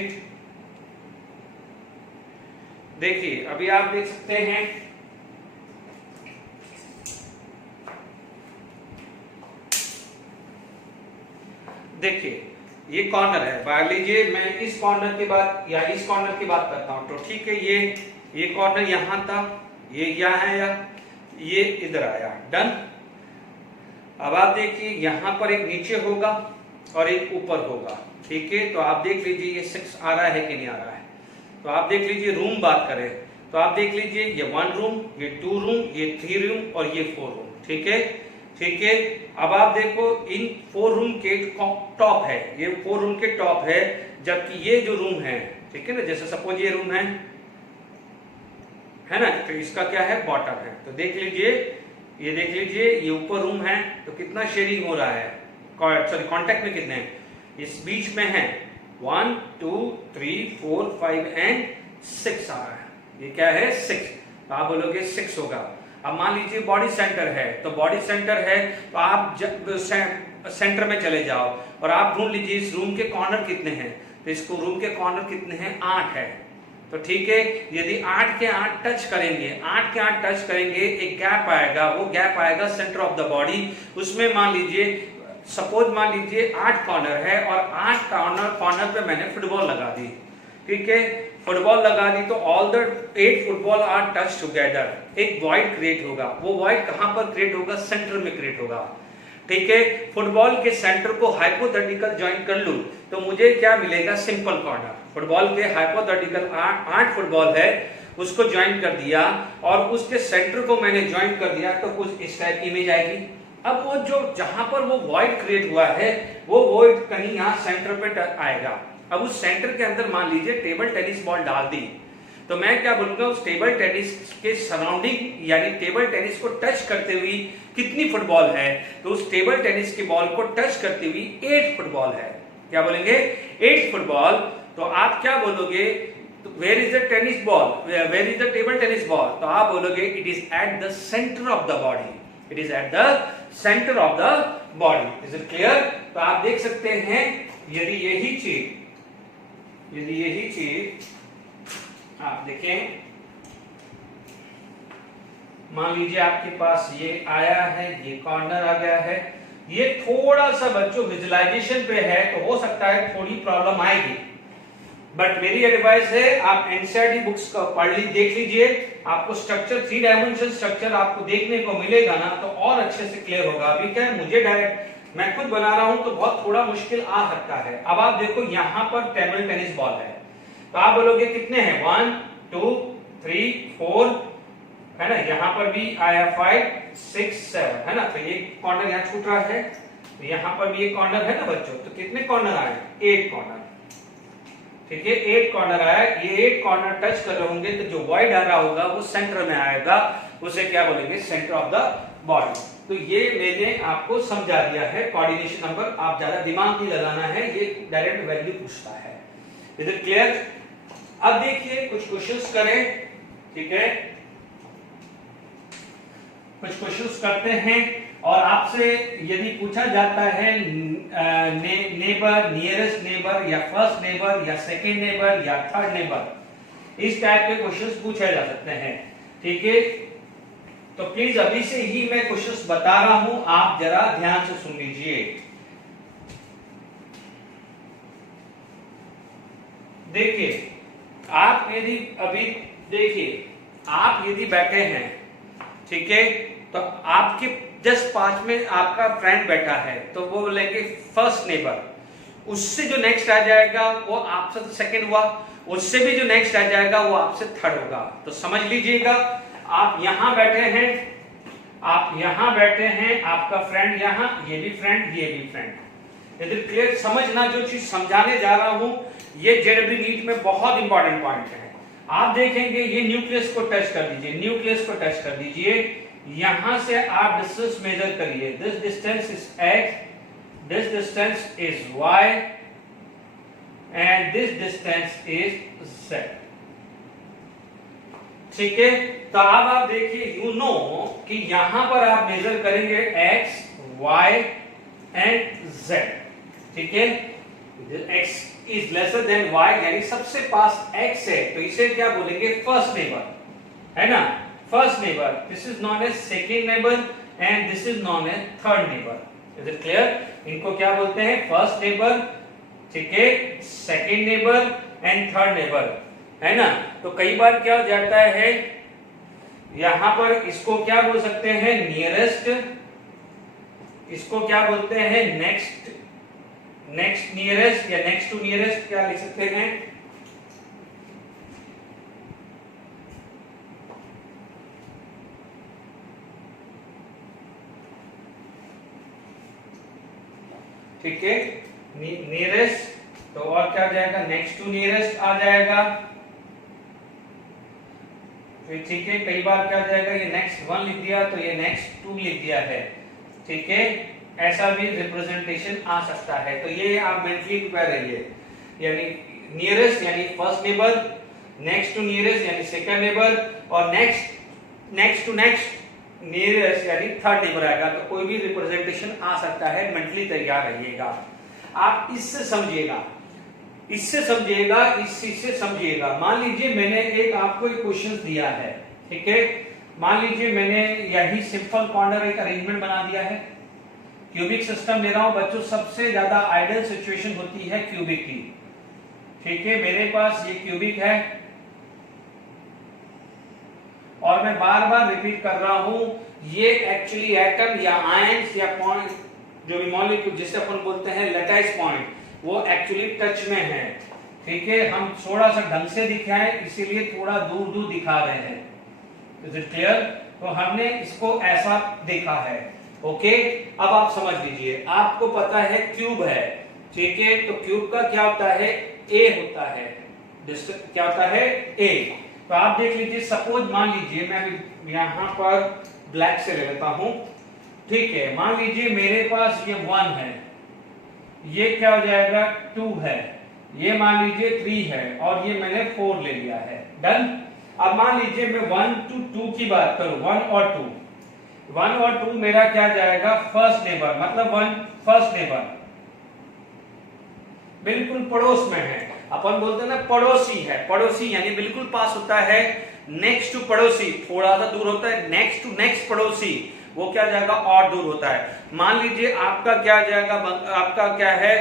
देखिए अभी आप देख सकते हैं, देखिए ये कॉर्नर है, मान लीजिए मैं इस कॉर्नर की बात या इस कॉर्नर की बात करता हूं तो ठीक है, ये कॉर्नर यहां था, ये यहाँ है या ये इधर आया, डन। अब आप देखिए यहां पर एक नीचे होगा और एक ऊपर होगा, ठीक है। तो आप देख लीजिए ये 6 आ रहा है कि नहीं आ रहा है। तो आप देख लीजिए रूम बात करें तो आप देख लीजिए ये 1 रूम, ये 2 रूम, ये 3 रूम और ये 4 रूम, ठीक है, ठीक है। अब आप देखो इन 4 रूम के टॉप है, ये 4 रूम के टॉप है, जबकि ये जो रूम है, ठीक है ना, जैसे सपोज ये रूम है ना, तो इसका क्या है, बॉटम है। तो देख लीजिए, ये देख लीजिए ये ऊपर रूम है तो कितना शेयरिंग हो रहा है, सॉरी कांटेक्ट में कितने हैं, इस बीच में है 1 2 3 4 5 एंड 6 आ रहा है, ये क्या है 6, तो आप बोलोगे 6 होगा। अब मान लीजिए बॉडी सेंटर है, तो बॉडी सेंटर है तो आप जब सेंटर में चले जाओ और आप ढूंढ लीजिए इस रूम के कॉर्नर कितने हैं, तो इसको रूम के कॉर्नर कितने हैं, 8 है। तो ठीक है, यदि 8 के 8 टच करेंगे, 8 के 8 टच करेंगे, एक गैप आएगा, वो गैप आएगा सेंटर ऑफ द बॉडी, उसमें मान लीजिए सपोज मान लीजिए 8 कॉर्नर है और 8 कॉर्नर पे मैंने फुटबॉल लगा दी, ठीक है, फुटबॉल लगा दी तो all the 8 football are touch together, एक वॉइड क्रिएट होगा, वो वॉइड कहां पर क्रिएट होगा, सेंटर में क्रिएट होगा, ठीक है। फुटबॉल के सेंटर को हाइपोथेटिकल ज्वाइन कर लूं तो मुझे क्या मिलेगा, सिंपल कॉर्नर। फुटबॉल के हाइपोथेटिकल 8 फुटबॉल है, उसको ज्वाइन कर दिया और उसके सेंटर को मैंने ज्वाइन कर दिया तो कुछ इस टाइप की इमेज आएगी। अब वो जो जहां पर वो वॉइड क्रिएट हुआ है, वो वॉइड कहीं यहां सेंटर पे आएगा। अब उस सेंटर के अंदर मान लीजिए टेबल टेनिस बॉल डाल दी, तो मैं क्या बोलूंगा, उस टेबल टेनिस के सराउंडिंग यानी टेबल टेनिस को टच करते हुए कितनी फुटबॉल है, तो उस टेबल टेनिस की बॉल को टच करते हुए 8 फुटबॉल है। क्या बोलेंगे, 8 फुटबॉल। तो आप क्या बोलोगे, where is the tennis ball, where is the table tennis ball, तो आप बोलोगे it is at the centre of the body, it is at the centre of the body. Is it clear? तो आप देख सकते हैं यदि यही चीज आप देखें, मान लीजिए आपके पास ये आया है, ये कॉर्नर आ गया है, ये थोड़ा सा बच्चों विजुअलाइजेशन पे है तो हो सकता है थोड़ी प्रॉब्लम आएगी, बट मेरी एडवाइस है आप एनसीईआरटी बुक्स का पढ़ देख लीजिए, आपको स्ट्रक्चर 3 डायमेंशन स्ट्रक्चर आपको देखने को मिलेगा ना तो और अच्छे से क्लियर होगा। अभी क्या है, मुझे डायरेक्ट मैं खुद बना रहा हूं तो बहुत थोड़ा मुश्किल आ सकता है। अब आप देखो यहां पर टेबल टेनिस बॉल है, तो आप बोलोगे कितने हैं, 1 2 3 4 है ना, यहाँ पर भी आया 5 6 7, है ना, तो ये कॉर्नर यहाँ छूट रहा है, तो यहाँ पर भी एक कॉर्नर है ना बच्चों, तो कितने कॉर्नर आए, 8 कॉर्नर। ठीक है, 8 कॉर्नर आया, ये 8 कॉर्नर टच कर रहे होंगे तो जो वॉइड आ रहा होगा वो सेंटर में आएगा, उसे क्या बोलेंगे, सेंटर ऑफ द बॉडी। तो ये मैंने आपको समझा दिया है कोऑर्डिनेशन नंबर, आप ज्यादा दिमाग नहीं लगाना है, ये डायरेक्ट वैल्यू पूछता है। Is it clear? अब देखिए कुछ क्वेश्चंस करें, ठीक है, कुछ क्वेश्चंस करते हैं, और आपसे यदि पूछा जाता है नेबर, नियरेस्ट नेबर, या फर्स्ट नेबर, या सेकेंड नेबर, या थर्ड नेबर, इस टाइप के क्वेश्चंस पूछे जा सकते हैं। ठीक है, तो प्लीज अभी से ही मैं क्वेश्चंस बता रहा हूं, आप जरा ध्यान से सुन लीजिए। देखिए, आप यदि अभी देखिए, आप यदि बैठे हैं, ठीक है, तो आपके जस्ट पास में आपका फ्रेंड बैठा है, तो वो बोलेंगे फर्स्ट नेबर, उससे जो नेक्स्ट आ जाएगा वो आपसे सेकंड हुआ, उससे भी जो नेक्स्ट आ जाएगा वो आपसे थर्ड होगा। तो समझ लीजिएगा, आप यहां बैठे हैं, आप यहां बैठे हैं, आपका फ्रेंड यहां, ये भी फ्रेंड, ये भी फ्रेंड। यदि क्लियर, समझना, जो चीज समझाने जा रहा हूं ये जेडब्ल्यू नीट में बहुत इंपॉर्टेंट पॉइंट है। आप देखेंगे ये न्यूक्लियस को टच कर दीजिए, न्यूक्लियस को टच कर दीजिए, यहां से आप डिस्टेंस मेजर करिए, this distance is x, this distance is y, and this distance is z। ठीक है, तो अब आप देखिए, यू नो कि यहां पर आप मेजर करेंगे x, y एंड z। ठीक है, x is lesser than y, यानी सबसे पास x है, तो इसे क्या बोलेंगे, फर्स्ट नेबर, है ना, first neighbour. This is known as second neighbour and this is known as third neighbour. Is it clear? इनको क्या बोलते हैं, फर्स्ट नेबर, ठीक है, second neighbour and third neighbour, है ना। तो कई बार क्या हो जाता है, यहां पर इसको क्या बोल सकते हैं, नियरेस्ट, इसको क्या बोलते हैं, नेक्स्ट, नेक्स्ट नियरेस्ट, या नेक्स्ट टू नियरेस्ट, क्या लिख सकते हैं, ठीक है, नियरेस्ट, तो और क्या आ जाएगा, नेक्स्ट टू नियरेस्ट आ जाएगा। फिर ठीक है, कई बार क्या आ जाएगा, ये नेक्स्ट 1 लिख दिया तो ये नेक्स्ट 2 लिख दिया है। ठीक है, ऐसा भी रिप्रेजेंटेशन आ सकता है, तो ये आप मेंटली प्रिपेयर रहिए, यानी नियरेस्ट यानी first neighbour, next to nearest यानी सेकंड नेबर, और नेक्स्ट टू नेक्स्ट नियरेस्ट यानी थर्ड नेबर आएगा। तो कोई भी रिप्रेजेंटेशन आ सकता है, मेंटली तैयार रहिएगा। आप इससे समझिएगा, इससे समझिएगा, इससे समझिएगा। मान लीजिए मैंने एक आपको एक क्वेश्चन दिया है, ठीक है, मान लीजिए मैंने यही सिंपल कॉर्नर एक अरेंजमेंट बना दिया है, क्यूबिक सिस्टम ले रहा हूं बच्चों, सबसे ज्यादा आइडियल सिचुएशन होती है क्यूबिक की। ठीक है, मेरे पास ये क्यूबिक है और मैं बार बार रिपीट कर रहा हूं, ये एक्चुअली एटम या आयंस या पॉइंट, जो भी मॉलिक्यूल जिसे अपन बोलते हैं लैटिस पॉइंट, वो एक्चुअली टच में है। ठीक है, हम थोड़ा सा ढंग से दिखाएं, इसीलिए थोड़ा दूर दूर दिखा रहे हैं। Is it clear? तो हमने इसको ऐसा देखा है। ओके, अब आप समझ लीजिए, आपको पता है क्यूब है, ठीक है, तो क्यूब का क्या होता है, ए होता है, क्या होता है, ए। तो आप देख लीजिए, सपोज मान लीजिए मैं यहां पर ब्लैक से ले लेता हूं, ठीक है, मान लीजिए मेरे पास ये 1 है, ये क्या हो जाएगा 2 है, ये मान लीजिए 3 है, और ये मैंने 4 ले लिया है। डन। अब मान लीजिए मैं 1 to 2 की बात करूं, 1 और 2 मेरा क्या जाएगा, फर्स्ट नेबर, मतलब 1 फर्स्ट नेबर, बिल्कुल पड़ोस में है। अपन बोलते हैं ना पड़ोसी है, पड़ोसी यानी बिल्कुल पास होता है। नेक्स्ट टू पड़ोसी थोड़ा सा दूर होता है, नेक्स्ट टू नेक्स्ट पड़ोसी वो क्या जाएगा, और दूर होता है। मान लीजिए आपका क्या जाएगा, आपका क्या है,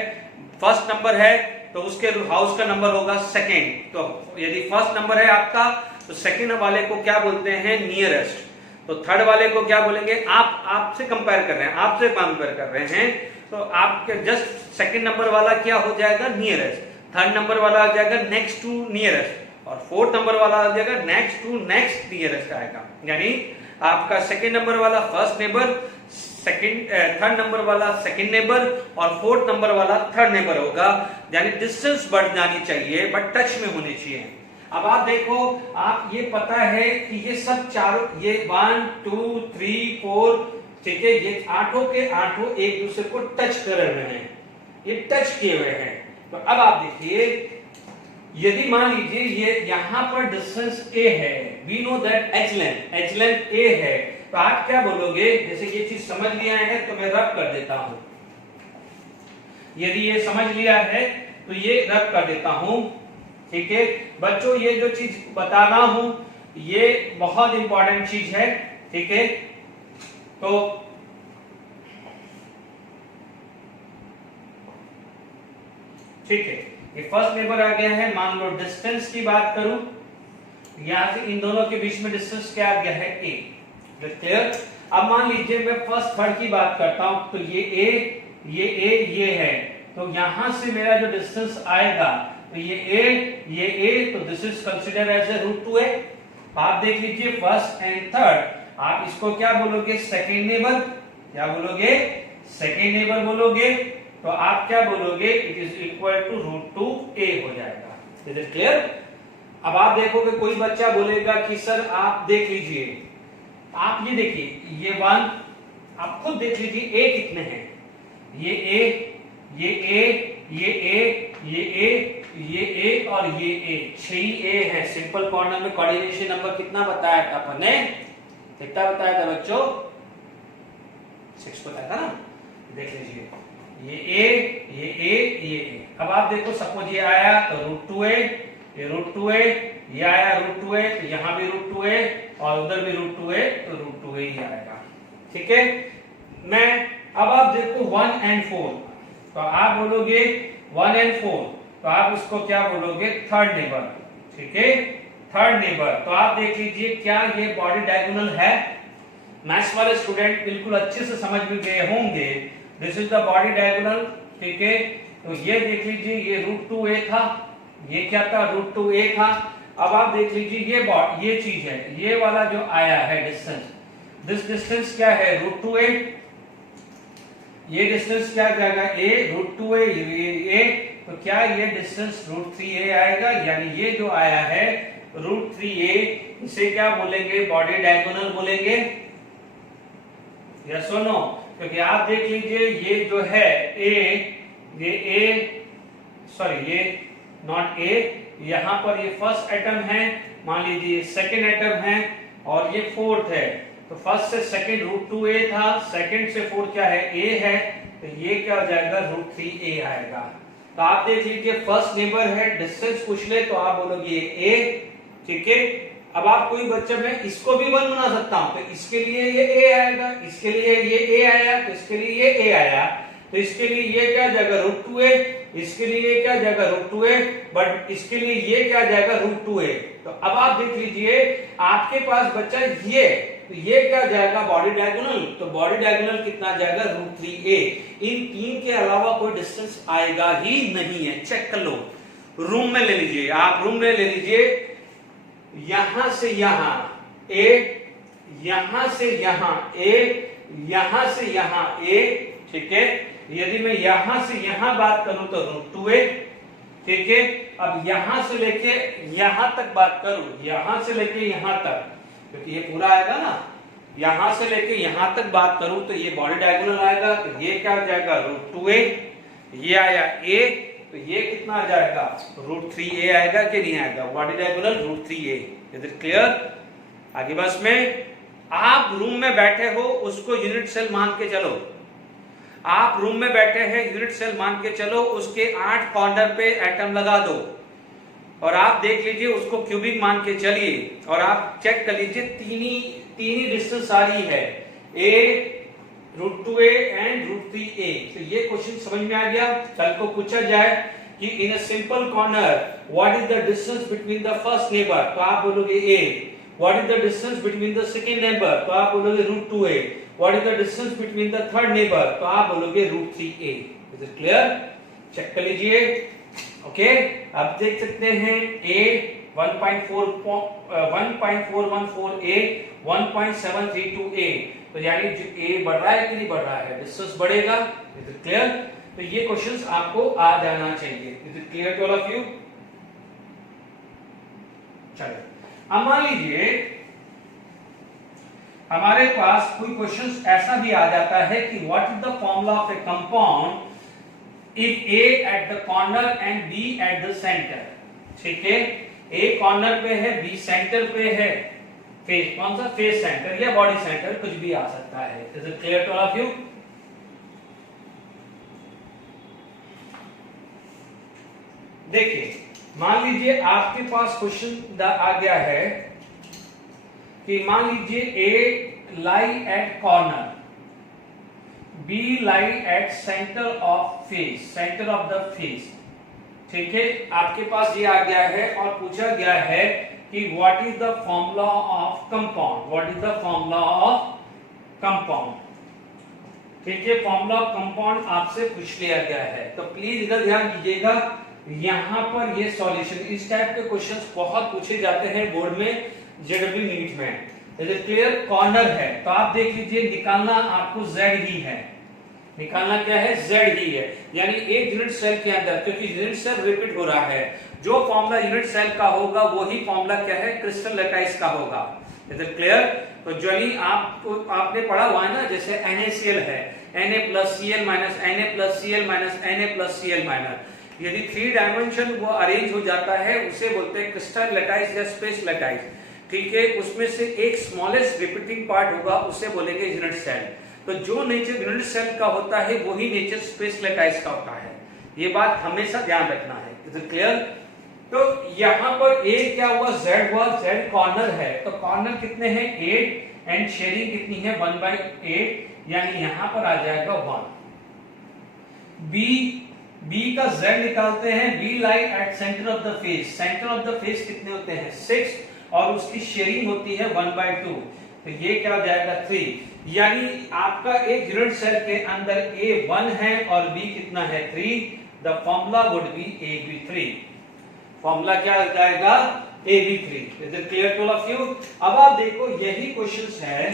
फर्स्ट नंबर है, तो उसके हाउस का नंबर होगा सेकेंड। तो यदि फर्स्ट नंबर है आपका, तो सेकेंड वाले को क्या बोलते हैं, नियरेस्ट। तो थर्ड वाले को क्या बोलेंगे, आपसे कंपेयर कर रहे हैं, आपसे कंपेयर कर रहे हैं, तो आपके जस्ट सेकेंड नंबर वाला क्या हो जाएगा, नियरेस्ट। थर्ड नंबर वाला आ जाएगा नेक्स्ट टू नियरेस्ट, और फोर्थ नंबर वाला आ जाएगा नेक्स्ट टू नेक्स्ट नियरेस्ट आएगा, यानी आपका सेकेंड नंबर वाला फर्स्ट नेबर, थर्ड नंबर वाला सेकेंड नेबर और फोर्थ नंबर वाला थर्ड नेबर होगा, यानी डिस्टेंस बढ़ जानी चाहिए बट टच में होनी चाहिए। अब आप देखो, आप ये पता है कि ये सब चारों, ये 1 2 3 4, ठीक है, ये आठों के आठों एक दूसरे को टच कर रहे हैं, ये टच किए हुए हैं। तो अब आप देखिए, यदि मान लीजिए ये यहां पर डिस्टेंस a है, we know that h length a है, तो आप क्या बोलोगे, जैसे ये चीज समझ लिया है तो मैं रब कर देता हूं, यदि ये समझ लिया है तो ये रब कर देता हूं, ठीक है बच्चों। ये जो चीज बता रहा हूं ये बहुत इंपॉर्टेंट चीज है, ठीक है। तो ठीक है, ये फर्स्ट नेबर आ गया है, मान लो डिस्टेंस की बात करूं, यहां से इन दोनों के बीच में डिस्टेंस क्या आ गया है a, क्लियर। अब मान लीजिए मैं फर्स्ट थर्ड की बात करता हूं, तो ये a है, तो यहां से मेरा जो डिस्टेंस आएगा तो ये a, तो this is consider as a root 2a। आप देख लीजिए फर्स्ट एंड थर्ड, आप इसको क्या बोलोगे, सेकेंड नेबर, क्या बोलोगे, सेकेंड नेबर बोलोगे, तो आप क्या बोलोगे, it is equal to root 2a हो जाएगा। Is it clear. अब आप देखोगे कोई बच्चा बोलेगा कि सर आप देख लीजिए, आप ये देखिए, ये 1, आप खुद देख लीजिए a कितने हैं, ये a, ये a, ये a, ये a, ये a और ये a, 6 a है। सिंपल कॉर्नर में कोऑर्डिनेशन नंबर कितना बताया था अपन ने, कितना बताया था बच्चों, 6 बताया था ना, देख लीजिए, ये a, ये a, ये a। अब आप देखो, सपोज ये आया तो रूट 2a, ये रूट 2a, ये आया रूट 2a, तो यहां भी रूट 2a और उधर भी रूट 2a, तो रूट 2a ही आएगा, ठीक है। मैं अब आप देखो 1 and 4, तो आप बोलोगे 1 and 4, तो आप उसको क्या बोलोगे, थर्ड नेबर, ठीक है, थर्ड नेबर। तो आप देख लीजिए क्या ये बॉडी डायगोनल है, मैथ्स वाले स्टूडेंट बिल्कुल अच्छे से समझ भी गए होंगे, this is the body diagonal, ठीक है। तो ये देख लीजिए, ये रूट 2a था, ये क्या था, रूट 2a था। अब आप देख लीजिए ये चीज है, ये वाला जो आया है डिस्टेंस, दिस डिस्टेंस क्या है, रूट 2a, ये डिस्टेंस क्या जाएगा, a, रूट 2a, ये a, तो क्या ये डिस्टेंस रूट 3a आएगा, यानी ये जो आया है रूट 3a, इसे क्या बोलेंगे, बॉडी डायगोनल बोलेंगे, यस और नो। क्योंकि आप देख लीजिए ये जो है ये नॉट a, यहां पर ये फर्स्ट एटम है, मान लीजिए सेकेंड एटम है और ये फोर्थ है, तो फर्स्ट से सेकेंड रूट 2a था, सेकेंड से फोर्थ क्या है, a है, तो ये क्या हो जाएगा, रूट 3a आएगा। तो आप देख लीजिए फर्स्ट नेबर है, डिस्टेंस पूछ ले तो आप बोलोगे a, ठीक है। अब आप कोई बच्चा, मैं इसको भी 1 बना सकता हूं, तो इसके लिए ये a आएगा, इसके लिए ये a आया, तो इसके लिए ये a आया, तो इसके लिए ये क्या जाएगा, रूट 2a, इसके लिए क्या जाएगा, रूट 2a, बट इसके लिए ये क्या जाएगा, रूट 2a। तो अब आप देख लीजिए आपके पास बच्चा ये, तो ये क्या जाएगा, बॉडी डायगोनल, तो बॉडी डायगोनल कितना जाएगा, रूट 3a। इन तीन के अलावा कोई डिस्टेंस आएगा ही नहीं है, चेक कर लो। रूम में ले लीजिए, आप रूम में ले लीजिए, यहां से यहां a, यहां से यहां a, यहां से यहां a, ठीक है। यदि मैं यहां से यहां बात करूं तो रूट 2a, ठीक है। अब यहां से लेके यहां तक बात करूं, यहां से लेके यहां तक, क्योंकि ये पूरा आएगा ना, यहां से लेके यहां तक बात करूं तो ये बॉडी डायगोनल आएगा, तो ये क्या जाएगा, रूट 2a, ये आया a, तो ये कितना आ जाएगा, रूट 3a आएगा कि नहीं आएगा, body diagonal root 3a। Is it clear. आगे बस में आप रूम में बैठे हो, उसको यूनिट सेल मान के चलो, आप रूम में बैठे हैं, यूनिट सेल मान के चलो, उसके 8 कॉर्नर पे एटम लगा दो और आप देख लीजिए उसको क्यूबिक मान के चलिए, और आप चेक कर लीजिए तीन ही डिस्टेंस आ रही है, a, root 2a and root 3a। तो ये क्वेश्चन समझ में आ गया। कल को पूछा जाए कि in a simple corner what is the distance between the first neighbour, तो आप बोलोगे a, what is the distance between the second neighbour, तो आप बोलोगे root 2a, what is the distance between the third neighbour, तो आप बोलोगे root 3a। Is it clear, check कर लीजिए। ओके, अब देख सकते हैं a 1.414a 1.732a, तो यानी जो a बढ़ रहा है कि नहीं बढ़ रहा है, डिस्टेंस बढ़ेगा। Is it clear? तो ये क्वेश्चंस आपको आ जाना चाहिए। Is it clear to all of you? चलिए अब मान लीजिए हमारे पास कोई क्वेश्चंस ऐसा भी आ जाता है कि what is the formula of A compound if A at the corner and B at the center। ठीक है, A कॉर्नर पे है, B सेंटर पे है। फेस कौन सा? फेस सेंटर या बॉडी सेंटर, कुछ भी आ सकता है। Is it clear to all of you? देखिए मान लीजिए आपके पास क्वेश्चन आ गया है कि मान लीजिए A lie at corner, B lie at centre of face, centre of the face. ठीक है, आपके पास ये आ गया है और पूछा गया है कि what is the formula of compound, what is the formula of compound. ठीक है, फॉर्मूला ऑफ कंपाउंड आपसे पूछ लिया गया है। तो प्लीज इधर ध्यान दीजिएगा, यहां पर ये सॉल्यूशन, इस टाइप के क्वेश्चंस बहुत पूछे जाते हैं बोर्ड में, जेडब्ल्यू नीट में। Is it clear? कॉर्नर है तो आप देख लीजिए, निकालना आपको Z ही है, निकालना क्या है? Z ही है। यानी एक यूनिट सेल के अंदर, क्योंकि यूनिट सेल रिपीट हो रहा है, जो फॉर्मूला यूनिट सेल का होगा वही फॉर्मूला क्या है? क्रिस्टल लैटिस का होगा। Is it clear? तो जली आपने पढ़ा हुआ है ना, जैसे NaCl है, Na+Cl Na+Cl Na+Cl। यदि 3 डायमेंशन वो अरेंज हो जाता है उसे बोलते हैं क्रिस्टल लैटिस या स्पेस लैटिस। ठीक है, उसमें से एक स्मॉलेस्ट रिपीटिंग पार्ट होगा, उसे बोलेंगे यूनिट सेल। तो जो नेचर यूनिट सेल का होता है वही नेचर स्पेस लैटिस का होता है। ये बात हमेशा ध्यान रखना है। Is it clear? तो यहाँ पर A क्या हुआ? Z हुआ। Z कॉर्नर है तो कॉर्नर कितने हैं? 8 एंड शेयरिंग कितनी है? 1/8, यानी यहाँ पर आ जाएगा 1। B का Z निकालते हैं। B lie at centre of the face, centre of the face कितने होते हैं? 6 और उसकी शेयरिंग होती है 1/2, तो ये क्या हो जाएगा? 3। यानी आपका एक यूनिट सेल के अंदर A 1 है और B कितना है? 3। The formula would be AB3। Formula क्या हो जाएगा? AB3। Is it clear to all of you? अब आप देखो यही क्वेश्चंस है,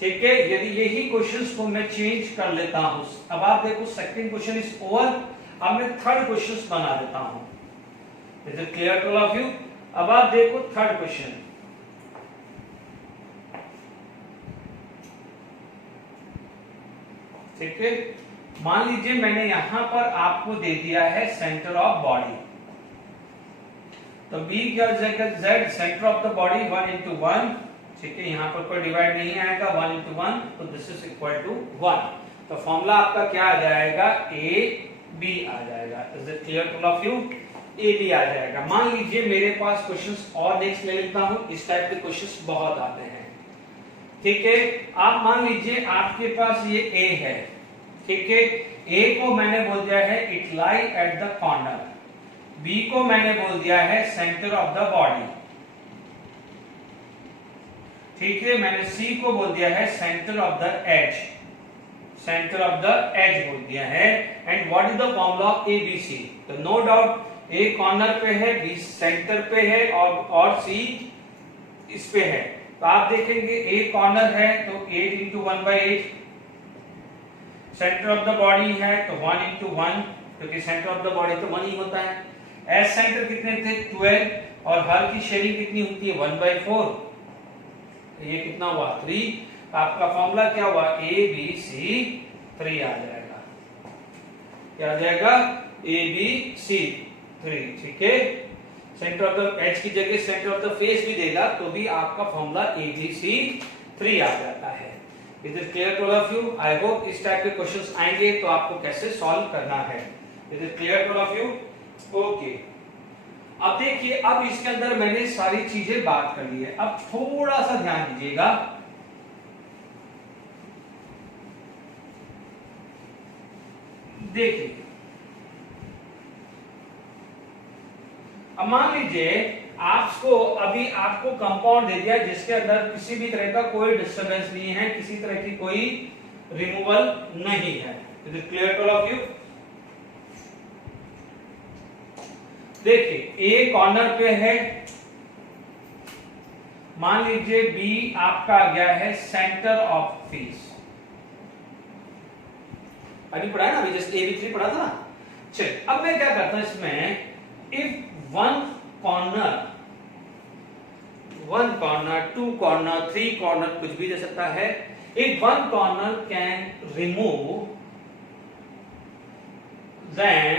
ठीक है, यदि यही क्वेश्चंस को मैं चेंज कर लेता हूं, अब आप देखो सेकंड क्वेश्चन इज ओवर, अब मैं थर्ड क्वेश्चंस बना देता हूं। Is it clear to all of you? अब आप देखो थर्ड क्वेश्चन, ठीक है, मान लीजिए मैंने यहां पर आपको दे दिया है सेंटर ऑफ बॉडी, तो B क्या हो जाएगा? Z centre of the body 1 into 1, ठीक है, यहां पर कोई डिवाइड नहीं आएगा, 1 into 1, तो दिस इज इक्वल टू 1। तो फॉर्मूला आपका क्या आ जाएगा? AB आ जाएगा। Is it clear to all of you? AB आ जाएगा। मान लीजिए मेरे पास क्वेश्चंस और नेक्स्ट ले लेता हूं, इस टाइप के क्वेश्चंस बहुत आते हैं। ठीक है, आप मान लीजिए आपके पास ये A है, ठीक है, A को मैंने बोल दिया है it lie at the corner, B को मैंने बोल दिया है सेंटर ऑफ द बॉडी, ठीक है, मैंने C को बोल दिया है centre of the edge, centre of the edge बोल दिया है। And what is the formula of ABC? तो नो डाउट A कॉर्नर पे है, B सेंटर पे है और C इस पे है। तो आप देखेंगे A कॉर्नर है तो 8 into 1/8, centre of the body है तो 1 into 1, क्योंकि सेंटर ऑफ द बॉडी तो 1 ही होता है। एज सेंटर कितने थे? 12, और हर की शेयरिंग कितनी होती है? 1/4, ये कितना हुआ? 3। आपका फॉर्मूला क्या हुआ? ABC3 आ जाएगा। क्या आ जाएगा? ABC3, ठीक है। सेंटर ऑफ द एज की जगह सेंटर ऑफ द फेस भी देगा तो भी आपका फॉर्मूला ABC3 आ जाता है। Is it clear to all of you? I hope इस टाइप के क्वेश्चंस आएंगे तो आपको कैसे सॉल्व करना है। Is it clear to all of you? Okay, अब देखिए, अब इसके अंदर मैंने सारी चीजें बात कर ली है। अब थोड़ा सा ध्यान दीजिएगा, देखिए, अब मान लीजिए अभी आपको कंपाउंड दे दिया जिसके अंदर किसी भी तरह का कोई डिस्टरबेंस नहीं है, किसी तरह की कोई रिमूवल नहीं है। Is it clear to all of you? देखिए, A कॉर्नर पे है, मान लीजिए बी आपका आ गया है सेंटर ऑफ फेस, अभी पढ़ा है ना, अभी जस्ट AB3 पढ़ा था ना। चलिए अब मैं क्या करता हूं इसमें, if one corner, two corner, three corner, कुछ भी दे सकता है, if one corner can remove, then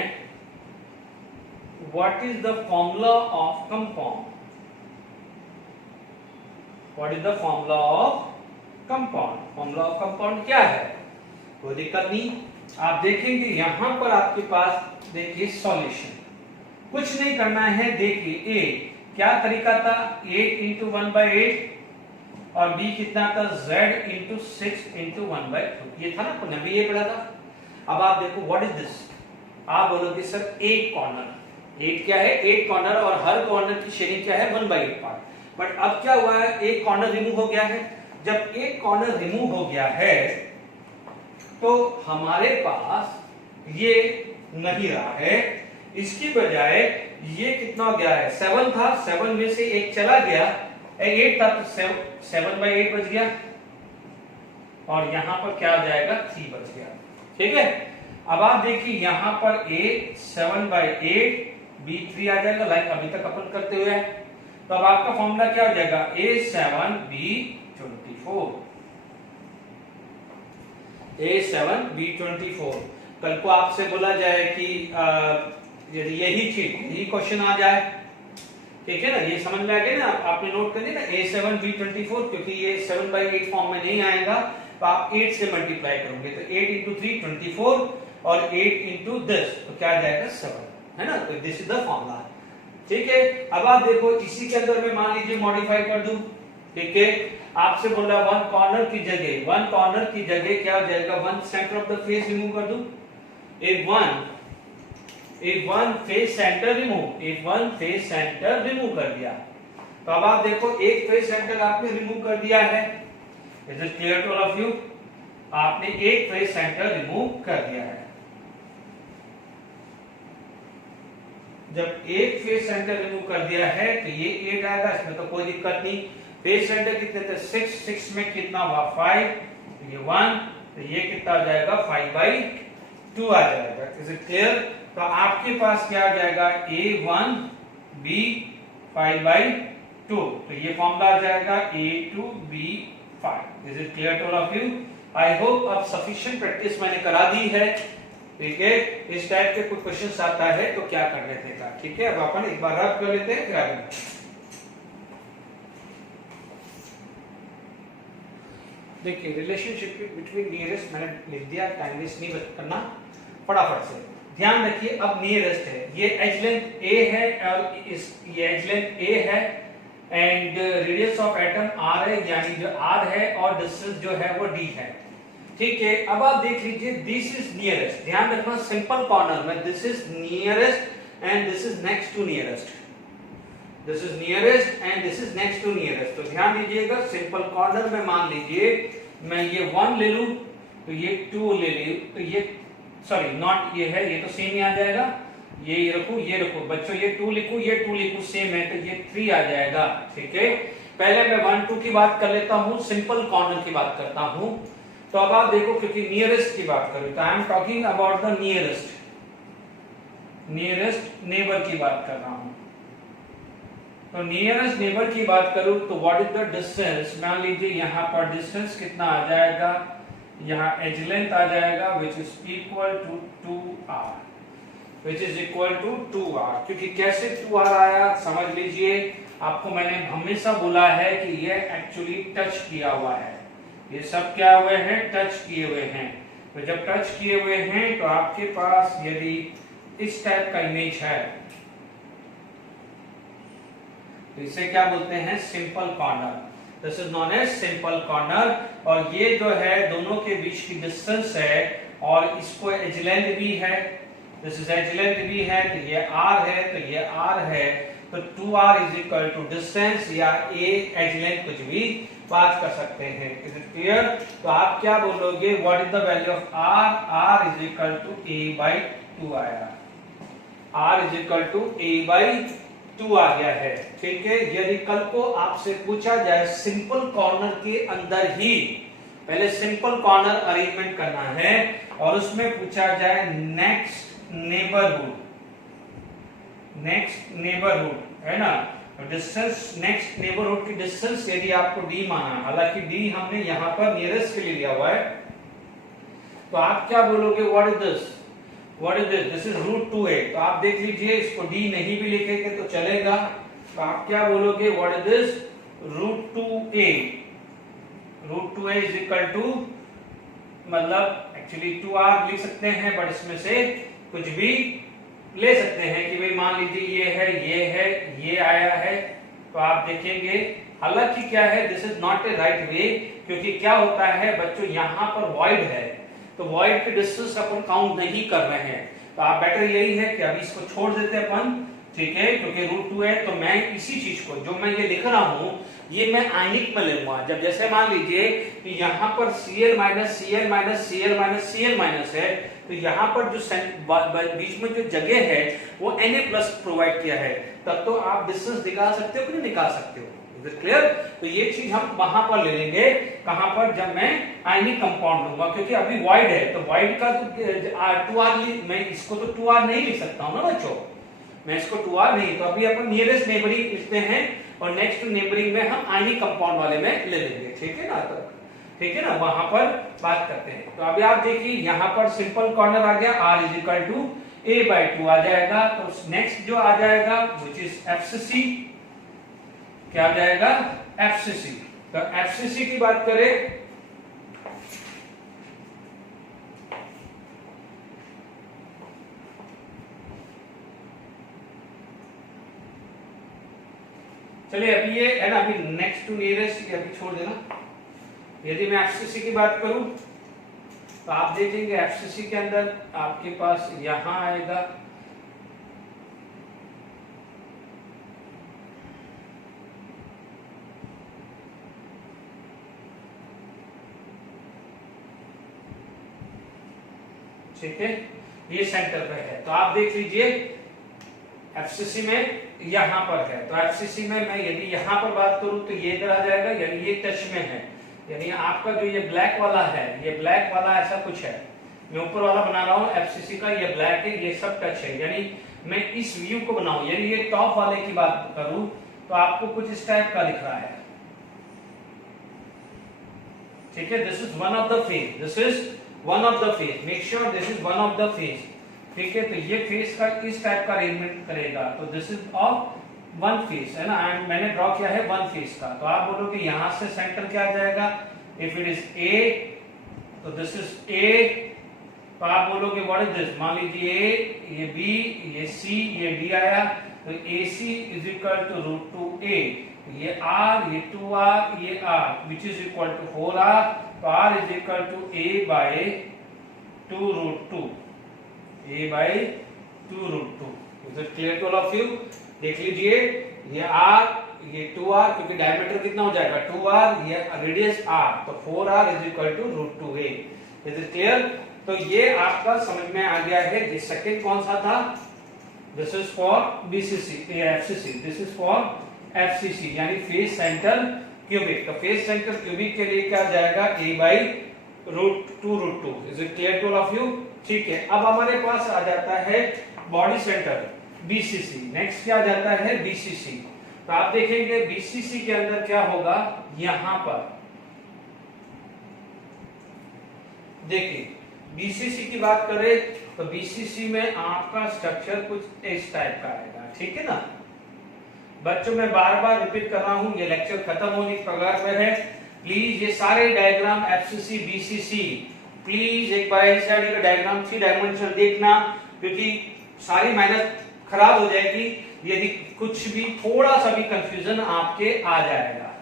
what is the formula of compound? What is the formula of compound? Formula of compound क्या है? कोई दिक्कत नहीं, आप देखेंगे यहां पर आपके पास देखिए सॉल्यूशन, कुछ नहीं करना है। देखिए ए क्या तरीका था, 8 इंटू 1/8 और बी कितना था, z इंटू 6 इंटू 1/2, ये था ना, आपने भी ये पढ़ा था। अब आप देखो व्हाट इज दिस, आप बोलोगे सर 8 कॉर्नर, 8 क्या है, 8 कॉर्नर और हर कॉर्नर की शेयरिंग क्या है, 1/8 पार्ट। बट अब क्या हुआ है, एक कॉर्नर रिमूव हो गया है। जब एक कॉर्नर रिमूव हो गया है तो हमारे पास ये नहीं रहा है, इसकी बजाय ये कितना हो गया है, 7 था, 7 में से एक चला गया, 8 था तो 7/8 बच गया और यहां पर क्या आ जाएगा, 3 बच गया। ठीक है, अब आप देखिए यहां पर a 7/8, b 3 आ जाएगा, लाइक अभी तक अपन करते हुए है। तो अब आपका फॉर्मूला क्या हो जाएगा, a7 b 24, a7 b 24। कल को आपसे बोला जाए कि यदि यही क्वेश्चन आ जाए, ठीक है ना, ये समझ में आ गया ना, आपने नोट कर लिया ना, a7 b 24, क्योंकि ये 7/8 फॉर्म में नहीं आएगा तो आप 8 से मल्टीप्लाई करोगे, तो 8 इंटू 3 24 और 8 इंटू 10 तो क्या आ जाएगा, 7, है ना। तो दिस इज द फॉर्मूला। ठीक है, अब आप देखो इसी के अंदर में मान लीजिए मॉडिफाई कर दूं, ठीक है, आपसे बोला वन कॉर्नर की जगह क्या हो जाएगा, one centre of the face remove कर दूं। if one face center remove कर दिया, तो अब आप देखो एक फेस सेंटर आपने रिमूव कर दिया है, is it clear to all of you, आपने एक फेस सेंटर रिमूव कर दिया है। जब एक फेस सेंटर रिमूव कर दिया है तो ये 8 आएगा, इसमें तो कोई दिक्कत नहीं। फेस सेंटर कितने थे, 6 में कितना हुआ, 5, तो ये 1, तो ये कितना आ जाएगा, 5/2 आ जाएगा। इज इट क्लियर, तो आपके पास क्या आ जाएगा, a1 b 5/2, तो ये फॉर्मूला आ जाएगा a2 b 5। Is it clear to all of you, I hope अब सफिशिएंट प्रैक्टिस मैंने करा दी है। ठीक है, इस टाइप के कुछ क्वेश्चंस आता है तो क्या कर लेते हैं, ठीक है। अब अपन एक बार रब कर लेते हैं, फिर आगे देखिए रिलेशनशिप बिटवीन नियरेस्ट, मैंने लिख दिया, टाइम वेस्ट नहीं करना, फटाफट से ध्यान रखिए। अब नियरेस्ट है, ये एज लेंथ a है और ये एज लेंथ a है and radius of atom r है, यानी जो r है, और डिस्टेंस जो है वो d है। ठीक है, अब आप देख लीजिए दिस इज नियरेस्ट, ध्यान रखना सिंपल कॉर्नर में this is nearest and this is next to nearest, this is nearest and this is next to nearest. तो ध्यान दीजिएगा सिंपल कॉर्नर में मान लीजिए मैं ये 1 ले लूं तो ये 2 ले लूं, तो ये सॉरी नॉट ये है, ये तो सेम ही आ जाएगा, ये रखूं बच्चों, ये 2 लिखूं, ये 2 लिखूं, सेम है, तो ये 3 आ जाएगा। ठीक है, पहले मैं 1 2 की बात कर लेता हूं, सिंपल कॉर्नर की बात करता हूं। तो अब आप देखो क्योंकि नियरेस्ट की बात करूं तो आई am talking about the nearest neighbour की बात कर रहा हूं। तो नियरेस्ट नेबर की बात करूं तो व्हाट इज द डिस्टेंस, मान लीजिए यहां पर डिस्टेंस कितना आ जाएगा, यहां एज लेंथ आ जाएगा which is equal to 2r, which is equal to 2r। क्योंकि कैसे 2r आया समझ लीजिए, आपको मैंने हमेशा बोला है कि ये एक्चुअली टच किया हुआ है, ये सब क्या हुए हैं, टच किए हुए हैं। तो जब टच किए हुए हैं तो आपके पास यदि इस टाइप का इमेज है तो इसे क्या बोलते हैं, simple corner, this is known as simple corner. और ये जो है दोनों के बीच की डिस्टेंस है और इसको एज लेंथ भी है, दिस इज एज लेंथ भी है, तो ये r है, तो ये r है, तो 2r is equal to distance या a एज लेंथ, कुछ भी बात कर सकते हैं। इज इट क्लियर, तो आप क्या बोलोगे, what is the value of r is equal to a/2 आया, r is equal to a/2 2 आ गया है। ठीक है, यदि कल को आपसे पूछा जाए सिंपल कॉर्नर के अंदर ही, पहले सिंपल कॉर्नर अरेंजमेंट करना है और उसमें पूछा जाए नेक्स्ट नेबरहुड है ना, डिस्टेंस, नेक्स्ट नेबरहुड की डिस्टेंस यदि आपको d माना, हालांकि d हमने यहां पर नियरेस्ट के लिए लिया हुआ है, तो आप क्या बोलोगे, what is this, this is √2a। तो आप देख लीजिए, इसको d नहीं भी लिखेंगे तो चलेगा, तो आप क्या बोलोगे, what is this, √2a। √2a is equal to, मतलब एक्चुअली 2r लिख सकते हैं, बट इसमें से कुछ भी ले सकते हैं कि भाई मान लीजिए ये आया है, तो आप देखेंगे, हालांकि क्या है, this is not a right way, क्योंकि क्या होता है बच्चों, यहां पर वॉइड है, तो वॉइड की डिस्टेंस अपन काउंट नहीं कर रहे हैं, तो आप बेटर यही है कि अभी इसको छोड़ देते अपन, ठीक है, क्योंकि √2 है, तो मैं इसी चीज को जो मैं ये लिख रहा हूं, ये मैं आयनिक में लूंगा। जब जैसे मान लीजिए कि यहाँ पर Cl minus Cl minus Cl minus Cl minus है, तो यहाँ पर जो बीच में जो जगह है वो Na+ प्रोवाइड किया है, तब तो आप डिस्टेंस निकाल सकते हो कि नहीं निकाल सकते हो, इज इट क्लियर। तो ये चीज हम वहां पर ले लेंगे, कहां पर, जब मैं आयनिक कंपाउंड लूंगा, क्योंकि अभी वॉइड है, तो वॉइड का तो 2r, मैं इसको तो 2r नहीं लिख सकता हूं ना बच्चों, मैं इसको 2r नहीं, तो अभी अपन नियरेस्ट नेबरिंग लिखते हैं और नेक्स्ट नेबरिंग में हम आयनिक कंपाउंड वाले में ले लेंगे, ठीक है ना, तो ठीक है ना, वहां पर बात करते हैं। तो अभी आप देखिए, यहां पर सिंपल कॉर्नर आ गया, r is equal to a/2 आ जाएगा, तो नेक्स्ट जो आ जाएगा व्हिच इज FCC, क्या आ जाएगा, FCC। तो FCC की बात करें, चलिए अभी ये है ना, अभी नेक्स्ट टू नियरेस्ट अभी छोड़ देना। यदि मैं FCC की बात करूं तो आप देखेंगे FCC के अंदर आपके पास यहां आएगा, ठीक है, ये सेंटर पे है, तो आप देख लीजिए FCC में यहां पर है, तो FCC में मैं यदि यहां पर बात करूं तो ये इधर आ जाएगा, यानी ये टच में है, यानी आपका जो ये ब्लैक वाला है, ये ब्लैक वाला ऐसा कुछ है, मैं ऊपर वाला बना रहा हूं FCC का, ये ब्लैक है, ये सब टच है, यानी मैं इस व्यू को बनाऊं, यानी ये टॉप वाले की बात करूं तो आपको कुछ इस टाइप का दिख रहा है, ठीक है, this is one of the face, this is one of the face, make sure this is one of the face, ठीक है, तो ये फेस का इस टाइप का अरेंजमेंट करेगा, तो this is of one face है ना, एंड मैंने ड्रॉ किया है वन फेस का, तो आप बोलोगे यहां से सेंटर क्या आ जाएगा, इफ इट इज A, तो दिस इज A, तो आप बोलोगे व्हाट इज दिस, मान लीजिए ये B, ये C, ये D आया, तो AC is equal to √2a, ये R, ये 2r, ये R, which is equal to 4r, तो R is equal to a/2√2, a/2√2, is it clear to all of you. देख लीजिए, ये R, ये 2r, क्योंकि डायमीटर कितना हो जाएगा 2r, ये रेडियस r, तो 4r is equal to √2a, is it clear. तो ये आपका समझ में आ गया है। ये सेकंड कौन सा था, this is for BCC, FCC, this is for FCC, यानी फेस सेंटर क्यूबिक। तो फेस सेंटर क्यूबिक के लिए क्या जाएगा, a/2√2, is it clear to all of you. ठीक है, अब हमारे पास आ जाता है बॉडी सेंटर BCC, नेक्स्ट क्या आ जाता है BCC। तो आप देखेंगे BCC के अंदर क्या होगा, यहां पर देखिए BCC की बात करें तो BCC में आपका स्ट्रक्चर कुछ इस टाइप का आएगा, ठीक है ना बच्चों। मैं बार बार रिपीट कर रहा हूं, ये लेक्चर खत्म होने की कगार पर है। प्लीज ये सारे डायग्राम FCC BCC प्लीज एक बार इस साइड का डायग्राम 3 डायमेंशनल देखना, क्योंकि सारी मेहनत खराब हो जाएगी यदि कुछ भी थोड़ा सा भी कंफ्यूजन आपके आ जाएगा।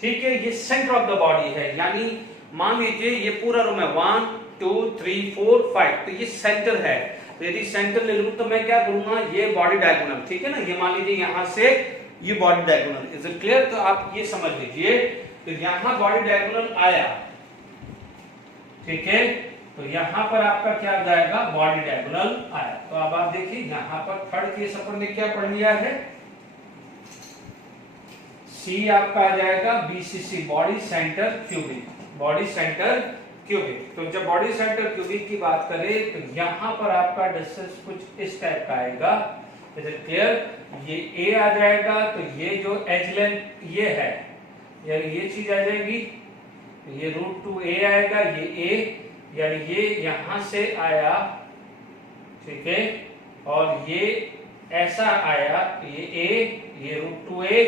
ठीक है, ये सेंटर ऑफ द बॉडी है, यानी मान लीजिए ये पूरा रूम है 1 2 3 4 5, तो ये सेंटर है। तो यदि सेंटर ले लूं तो मैं क्या करूंगा, ये बॉडी डायगोनल, ठीक है ना, ये मान लीजिए यहां से ये body diagonal, is it clear. तो आप ये समझ लीजिए, तो यहां बॉडी डायगोनल आया, ठीक है, तो यहां पर आपका क्या आ जाएगा, बॉडी डायगोनल आया। तो अब आप देखिए यहां पर थर्ड केस अपन ने क्या पढ़ लिया है, सी आपका आ जाएगा BCC, body centre cubic, body centre cubic. तो जब बॉडी सेंटर क्यूबिक की बात करें तो यहां पर आपका डिस्टेंस कुछ इस टाइप का आएगा। Is it clear? ये ए आ जाएगा, तो ये जो एज लेंथ ये है, यानी ये चीज आ जाएगी, ये √2a आएगा, ये a, यानी ये यहां से आया, ठीक है, और ये ऐसा आया, ये a, ये √2a,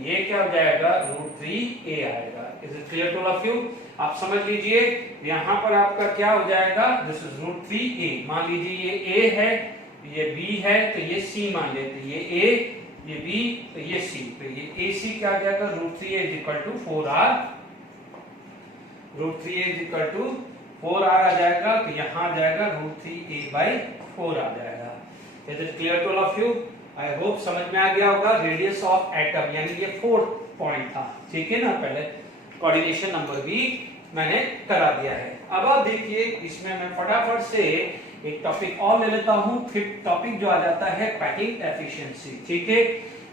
ये क्या हो जाएगा, √3a आएगा। Is it clear to all of you? आप समझ लीजिए, यहां पर आपका क्या हो जाएगा, दिस इज √3a। मान लीजिए ये a है, ये b है, तो ये c मान लेते, ये a, ये b, तो ये c, तो ये ac क्या आ जाएगा, √3a is equal to 4r, √3a is equal to 4r आ जाएगा, तो यहां आ जाएगा √3a/4 आ जाएगा। Is it clear to all of you? I hope समझ में आ गया होगा। रेडियस ऑफ एटम, यानी ये 4th पॉइंट था, ठीक है ना, पहले कोऑर्डिनेशन नंबर भी मैंने करा दिया है। अब आप देखिए, इसमें मैं फटाफट से एक टॉपिक और ले लेता हूं। 5th टॉपिक जो आ जाता है पैकिंग एफिशिएंसी, ठीक है।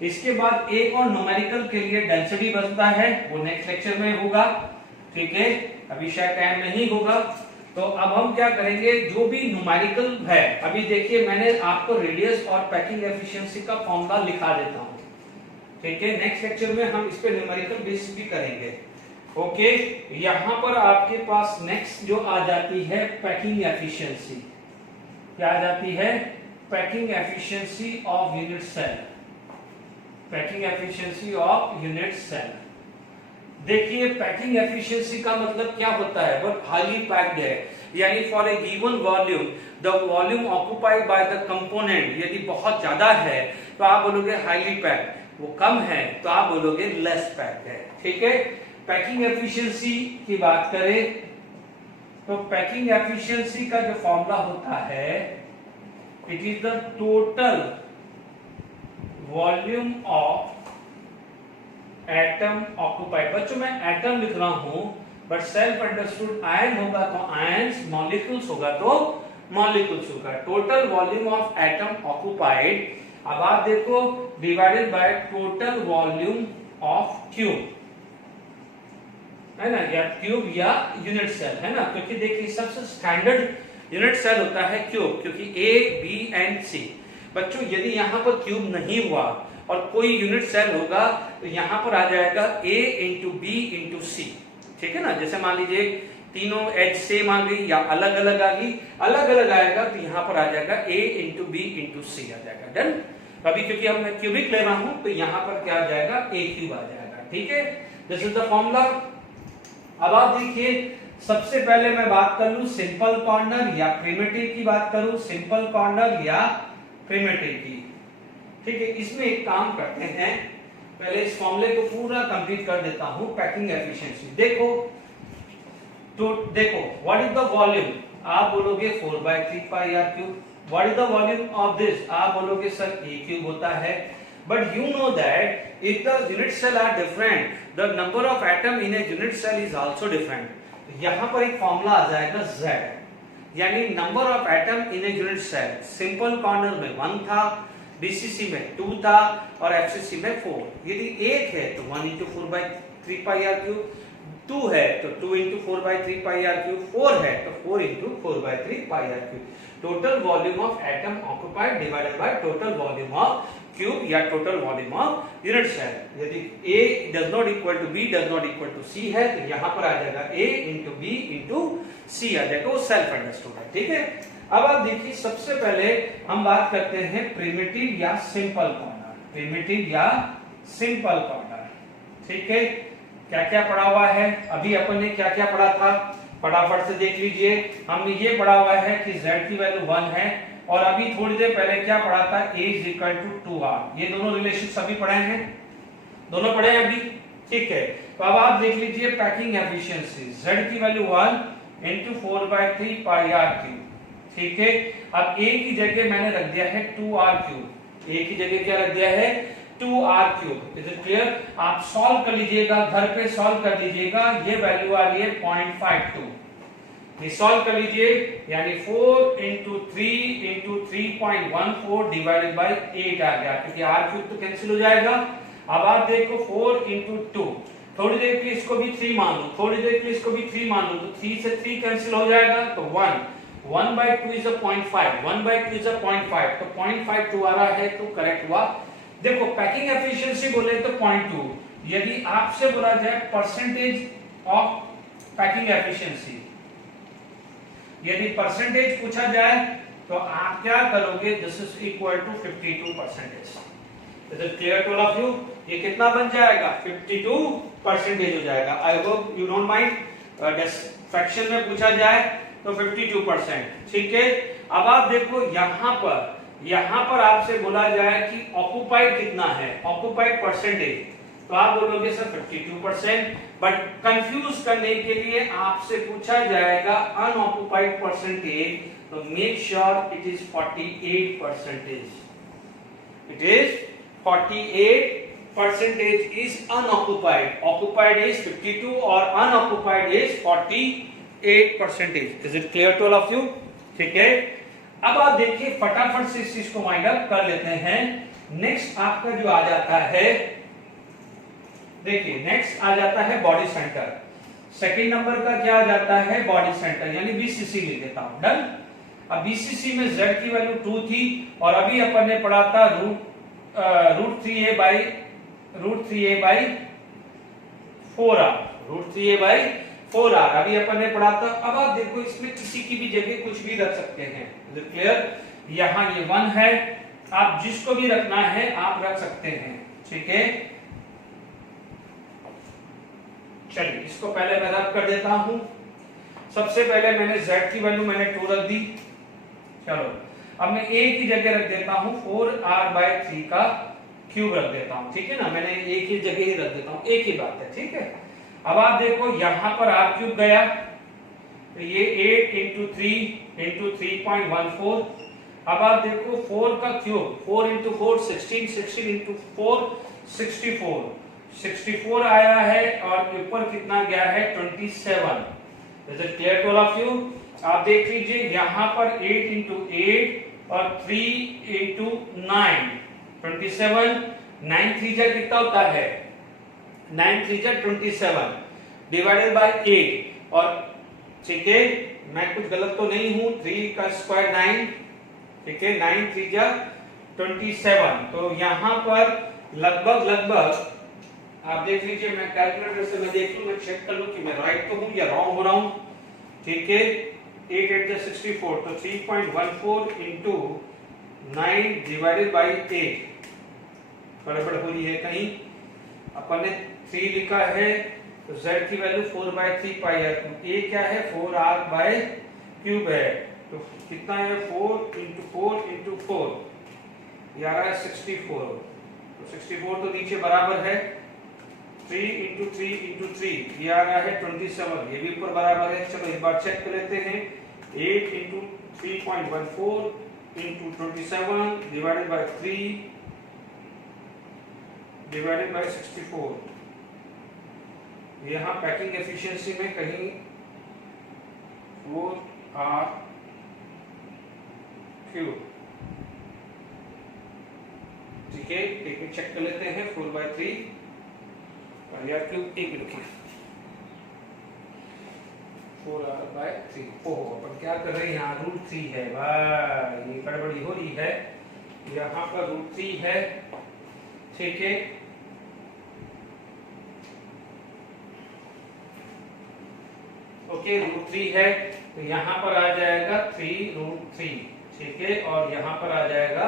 इसके बाद एक और न्यूमेरिकल के लिए डेंसिटी बचता है, वो नेक्स्ट लेक्चर में होगा, ठीक है, अभी शायद टाइम नहीं होगा। तो अब हम क्या करेंगे, जो भी न्यूमेरिकल है, अभी देखिए मैंने आपको रेडियस और पैकिंग एफिशिएंसी का फॉर्मूला लिखा देता हूं, ठीक है। नेक्स्ट लेक्चर में हम इस पे न्यूमेरिकल बेस भी करेंगे, ओके। यहां पर आपके पास नेक्स्ट जो आ जाती है पैकिंग एफिशिएंसी, क्या आ जाती है, packing efficiency of unit cell, packing efficiency of unit cell. देखिए पैकिंग एफिशिएंसी का मतलब क्या होता है, बट हाईली पैक्ड है, यानी for a given volume the volume occupied by the component, यदि बहुत ज्यादा है तो आप बोलोगे हाईली पैक्ड, वो कम है तो आप बोलोगे लेस पैक्ड है, ठीक है। पैकिंग एफिशिएंसी की बात करें तो पैकिंग एफिशिएंसी का जो फॉर्मूला होता है, it is the total volume of atom occupied. बच्चों मैं एटम लिख रहा हूं, बट सेल्फ अंडरस्टूड आयन होगा तो आयंस, मॉलिक्यूल्स होगा तो मॉलिक्यूल्स होगा। Total volume of atom occupied, अब आप देखो, divided by total volume of cube, है ना, या क्यूब या यूनिट सेल, है ना, क्योंकि देखिए सबसे स्टैंडर्ड यूनिट सेल होता है क्यूब, क्योंकि ए, बी एंड सी। बच्चों यदि यहां पर क्यूब नहीं हुआ और कोई यूनिट सेल होगा तो यहां पर आ जाएगा a इंटू बी इंटू सी, ठीक है ना। जैसे मान लीजिए तीनों एज सेम आ गई या अलग अलग आ गई, अलग अलग आएगा तो यहां पर आ जाएगा a इंटू बी इंटू सी आ जाएगा, डन। अभी क्योंकि हम मैं क्यूबिक ले रहा हूं तो यहां पर क्या आ जाएगा, a क्यूब आ जाएगा, ठीक है। This is the formula. अब आप देखिए, सबसे पहले मैं बात कर लूं सिंपल कॉर्नर या प्रिमिटिव की बात करूं, सिंपल कॉर्नर या प्रिमिटिव की, ठीक है। इसमें एक काम करते हैं, पहले इस फॉर्मूले को पूरा कंप्लीट कर देता हूं। पैकिंग एफिशिएंसी देखो, तो देखो व्हाट इज द वॉल्यूम, आप बोलोगे 4/3 pi r cube. What is the volume of this, आप बोलोगे सर a क्यूब होता है। But you know that if the unit cell are different, the number of atom in a unit cell is also different. यहां पर एक formula आ जाएगा z, यानी number of atom in a unit cell. Simple corner में 1 था, BCC में 2 था और एफसीसी में 4। यदि 1 है तो 1 इंटू 4/3 पाई आर क्यूब, 2 है तो 2 इंटू 4/3 पाई आर क्यूब, 4 है तो 4 into 4/3 pi r cube. Total volume of atom occupied divided by total volume of cube या total volume of unit cell. यदि A does not equal to B does not equal to C है तो यहां पर आ जाएगा A into B into C आ जाएगा, वो सेल्फ अंडरस्टूड है, ठीक है। अब आप देखिए, सबसे पहले हम बात करते हैं प्रिमिटिव या सिंपल कॉर्नर, प्रिमिटिव या सिंपल कॉर्नर, ठीक है। क्या क्या पढ़ा हुआ है, अभी अपन ने क्या क्या पढ़ा था, फटाफट से देख लीजिए। हमने ये पढ़ा हुआ है कि z की वैल्यू 1 है, और अभी थोड़ी देर पहले क्या पढ़ा था, a is equal to 2r। ये दोनों रिलेशन सभी पढ़े हैं, दोनों पढ़े हैं अभी, ठीक है। तो अब आप देख लीजिए पैकिंग एफिशिएंसी, z की value 1 into 4/3 pi r cube, ठीक है। अब a की जगह मैंने रख दिया है 2r क्यूब, a की जगह क्या रख दिया है, 2r cube. Is it clear? आप सॉल्व कर लीजिएगा, घर पे सॉल्व कर लीजिएगा। ये वैल्यू आ रही है 0.52, ये सॉल्व कर लीजिए, यानी 4 इंटू 3 इंटू 3.14 डिवाइडेड बाई 8 आ गया, क्योंकि r क्यूब तो कैंसिल हो जाएगा, अब आप देखो 4 इंटू 2, थोड़ी देर के लिए इसको भी 3 मान लो, थोड़ी देर के लिए इसको भी 3 मान लो, तो 3 से 3 कैंसिल हो जाएगा, तो 1/2 इज 0.5, 1/2 इज 0.5, तो 0.52 आ रहा है, तो करेक्ट हुआ। देखो पैकिंग एफिशिएंसी बोले तो 0.2, यदि आपसे बोला जाए परसेंटेज ऑफ पैकिंग एफिशिएंसी, यदि परसेंटेज पूछा जाए तो आप क्या करोगे, this is equal to 52%। Is it clear to all of you? ये कितना बन जाएगा, 52% हो जाएगा। I hope you don't mind, fraction में पूछा जाए तो 52%, ठीक है। अब आप देखो यहां पर आपसे बोला जाए कि ऑक्युपाइड कितना है, ऑक्युपाइड परसेंटेज, तो आप बोलोगे सर 52%, बट कंफ्यूज करने के लिए आपसे पूछा जाएगा अनऑक्युपाइड परसेंटेज, तो make sure it is 48%। It is 48% is unoccupied, occupied is 52 और unoccupied is 48%। Is it clear to all of you? ठीक है। अब आप देखिए फटाफट से इस चीज को वाइंड अप कर लेते हैं। नेक्स्ट आपका जो आ जाता है, देखिए नेक्स्ट आ जाता है बॉडी सेंटर। सेकंड नंबर का क्या आ जाता है, बॉडी सेंटर, यानी बीसीसी लिख देता हूं। डन। अब बीसीसी में z की वैल्यू 2 थी और अभी अपन ने पढ़ा था रूट 3a बाई 4r, अभी अपन ने पढ़ा था। अब आप देखो इसमें किसी की भी जगह कुछ भी रख सकते हैं, क्लियर। यहां ये 1 है, आप जिसको भी रखना है आप रख सकते हैं, ठीक है। चलिए इसको पहले मैं रब कर देता हूं। सबसे पहले मैंने z की वैल्यू मैंने 2 रख दी। चलो अब मैं a की जगह रख देता हूं 4r/3 का क्यूब रख देता हूं, ठीक है ना। मैंने a की जगह ही रख देता हूं, एक ही बात है, ठीक है। अब आप देखो यहां पर r क्यूब गया, तो ये 8 इंटू 3 इंटू 3.14। अब आप देखो 4 का क्यूब, 4 इंटू 4 16, 16 इंटू 4 64 आया है और ऊपर कितना गया है 27। Is it clear to all of you? आप देख लीजिए यहां पर 8 इंटू 8 और 3 इंटू 9 27, 9 3 जा कितना होता है, 9 3 जा 27 डिवाइडेड बाय 8, और ठीक है मैं कुछ गलत तो नहीं हूं, 3 का स्क्वायर 9, ठीक है, 9 3 जा 27। तो यहां पर लगभग आप देख लीजिए, मैं कैलकुलेटर से मैं देख लूं, मैं चेक कर लूं कि मैं राइट तो हूं या रॉन्ग हो रहा हूं, ठीक है। 8 8 जा 64, तो 3.14 इंटू 9 डिवाइडेड बाई 8, गड़बड़ हो रही है कहीं, अपन ने 3 लिखा है, तो z की वैल्यू 4/3 पाई है, a क्या है 4r/क्यूब है, तो कितना है 4 इंटू 4 इंटू 4, ये आ रहा है 64, तो 64 तो नीचे बराबर है 3 इंटू 3 इंटू 3, ये आ रहा है 27, ये भी ऊपर बराबर है। चलो एक बार चेक कर लेते हैं, 8 into 3.14 into 27 divided by 3 divided by 64। यहाँ पैकिंग एफिशिएंसी में कहीं 4r क्यूब, ठीक है, एक चेक कर लेते हैं 4/3 और यार क्यूब एक लिखिए 4r/3। ओहो अपन क्या कर रहे हैं, यहाँ √3 है, वाह ये गड़बड़ी हो रही है, यहाँ पर √3 है, ठीक है। ओके √3 है, तो यहाँ पर आ जाएगा 3√3, ठीक है, और यहाँ पर आ जाएगा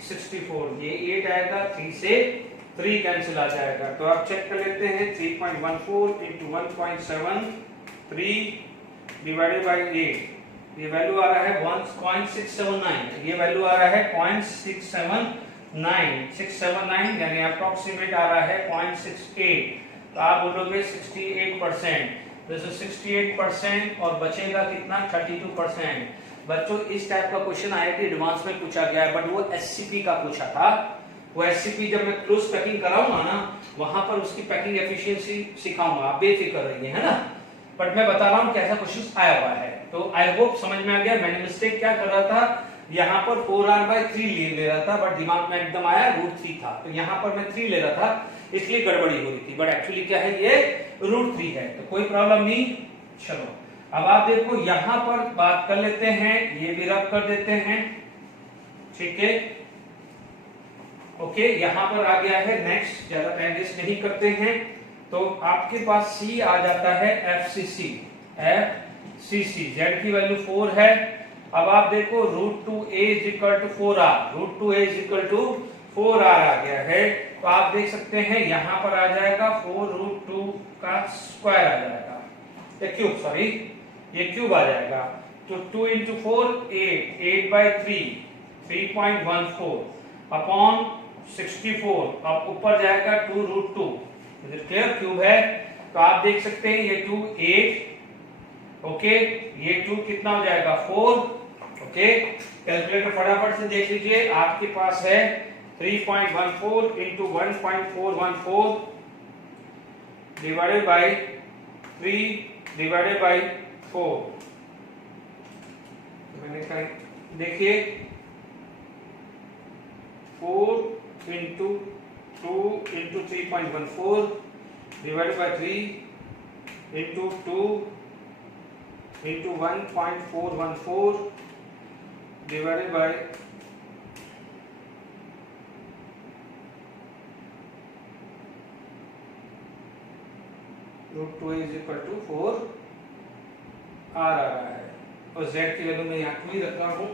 64, ये 8 आएगा, 3 से 3 कैंसिल आ जाएगा। तो आप चेक कर लेते हैं, 3.14 इंटू 1.73 डिवाइडेड बाई 8, ये वैल्यू आ रहा है 1.679, ये वैल्यू आ रहा है 0.679, यानी अप्रोक्सीमेट आ रहा है 0.68, तो आप बोलोगे 68%, जैसे 68% और बचेगा कितना 32%। बच्चों इस टाइप का क्वेश्चन आईआईटी एडवांस में पूछा गया है, बट वो एससीपी का पूछा था। वो एससीपी जब मैं क्लोज पैकिंग कराऊंगा ना, वहां पर उसकी पैकिंग एफिशिएंसी सिखाऊंगा, आप बेफिक्र रहिए, है ना। बट मैं बता रहा हूं कैसा क्वेश्चन आया हुआ है, तो आई होप समझ में आ गया। मैंने मिस्टेक क्या कर रहा था, यहाँ पर 4r/3 ले रहा था, बट दिमाग में एकदम आया √3 था, तो यहाँ पर मैं 3 ले रहा था। इसलिए गड़बड़ी हो रही थी, बट एक्चुअली क्या है, ये √3 है, तो कोई प्रॉब्लम नहीं। चलो अब आप देखो यहां पर बात कर लेते हैं, ये भी रब कर देते हैं, ठीक है, ओके। यहां पर आ गया है नेक्स्ट, ज्यादा टाइम वेस्ट नहीं करते हैं, तो आपके पास C आ जाता है FCC, Z की वैल्यू 4 है। अब आप देखो √2a = 4r, √2a = 4r आ गया है, तो आप देख सकते हैं यहां पर आ जाएगा 4√2 का स्क्वायर आ जाएगा, ये क्यूब, सॉरी ये क्यूब आ जाएगा, तो 2 × 4 8/3 3.14 अपॉन 64, अब ऊपर जाएगा 2√2, क्लियर, क्यूब है, तो आप देख सकते हैं ये 2 8, ओके, ये 2 कितना हो जाएगा 4, ओके। कैलकुलेटर फटाफट से देख लीजिए, आपके पास है 3.14 × 1.414 डिवाइडेड बाय 3 डिवाइडेड बाय 4, मैंने कहा देखिए 4 × 2 × 3.14 डिवाइडेड बाय 3 × 2 × 1.414 divided by √2 = 4 आ रहा है, और z की वैल्यू मैं यहाँ 2 ही रख रहा हूँ,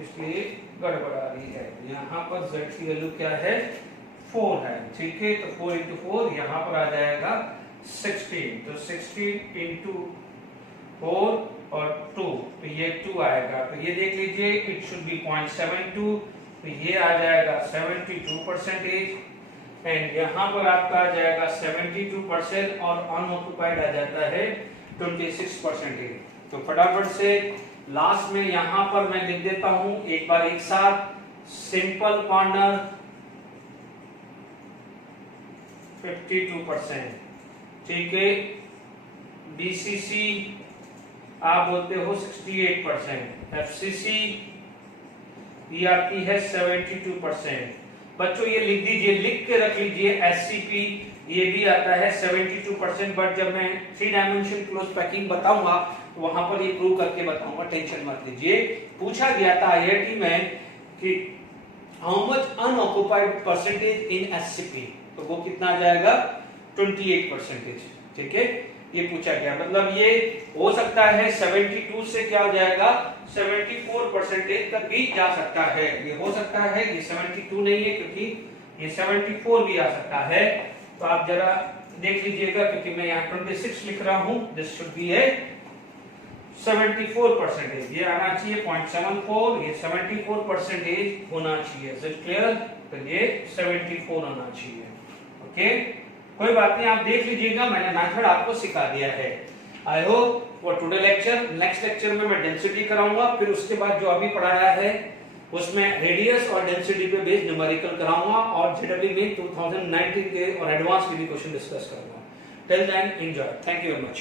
इसलिए गड़बड़ आ रही है। यहाँ पर z की वैल्यू क्या है, 4 है, ठीक है, तो 4 × 4 यहाँ पर आ जाएगा 16, तो 16 × 4 और 2, तो ये 2 आएगा, तो ये देख लीजिए इट शुड बी 0.72, तो ये आ जाएगा 72%, एंड यहाँ पर आपका आ जाएगा 72% और अनऑक्युपाइड आ जाता है 26%। तो फटाफट से लास्ट में यहाँ पर मैं लिख देता हूं एक बार एक साथ, सिंपल कॉर्नर 52%, ठीक है, BCC आप बोलते हो 68%, FCC ये आती है 72%। बच्चों ये लिख दीजिए, लिख के रख लीजिए, SCP ये भी आता है 72%, बट जब मैं 3 डायमेंशन क्लोज पैकिंग बताऊंगा तो वहां पर ये प्रूव करके बताऊंगा, टेंशन मत लीजिए। पूछा गया था IIT में कि how much unoccupied percentage in SCP, तो वो कितना आ जाएगा 28%, ठीक है, ये पूछा गया, मतलब ये हो सकता है 72 से क्या हो जाएगा 74% तक भी जा सकता है, ये हो सकता है, ये 72 नहीं है क्योंकि ये 74 भी आ सकता है, तो आप जरा देख लीजिएगा, क्योंकि मैं यहाँ 26 लिख रहा हूं, दिस शुड बी ए 74%, ये आना चाहिए 0.74, ये 74% होना चाहिए, इज इट क्लियर, तो ये 74 होना चाहिए, ओके, कोई बात नहीं, आप देख लीजिएगा, मैंने मेथड आपको सिखा दिया है। I hope for today lecture, next lecture में मैं डेंसिटी कराऊंगा, फिर उसके बाद जो अभी पढ़ाया है उसमें रेडियस और डेंसिटी पे बेस्ड न्यूमेरिकल कराऊंगा, और जेडब्ल्यू में 2019 के और एडवांस के भी क्वेश्चन डिस्कस करूंगा। Till then enjoy, thank you very much.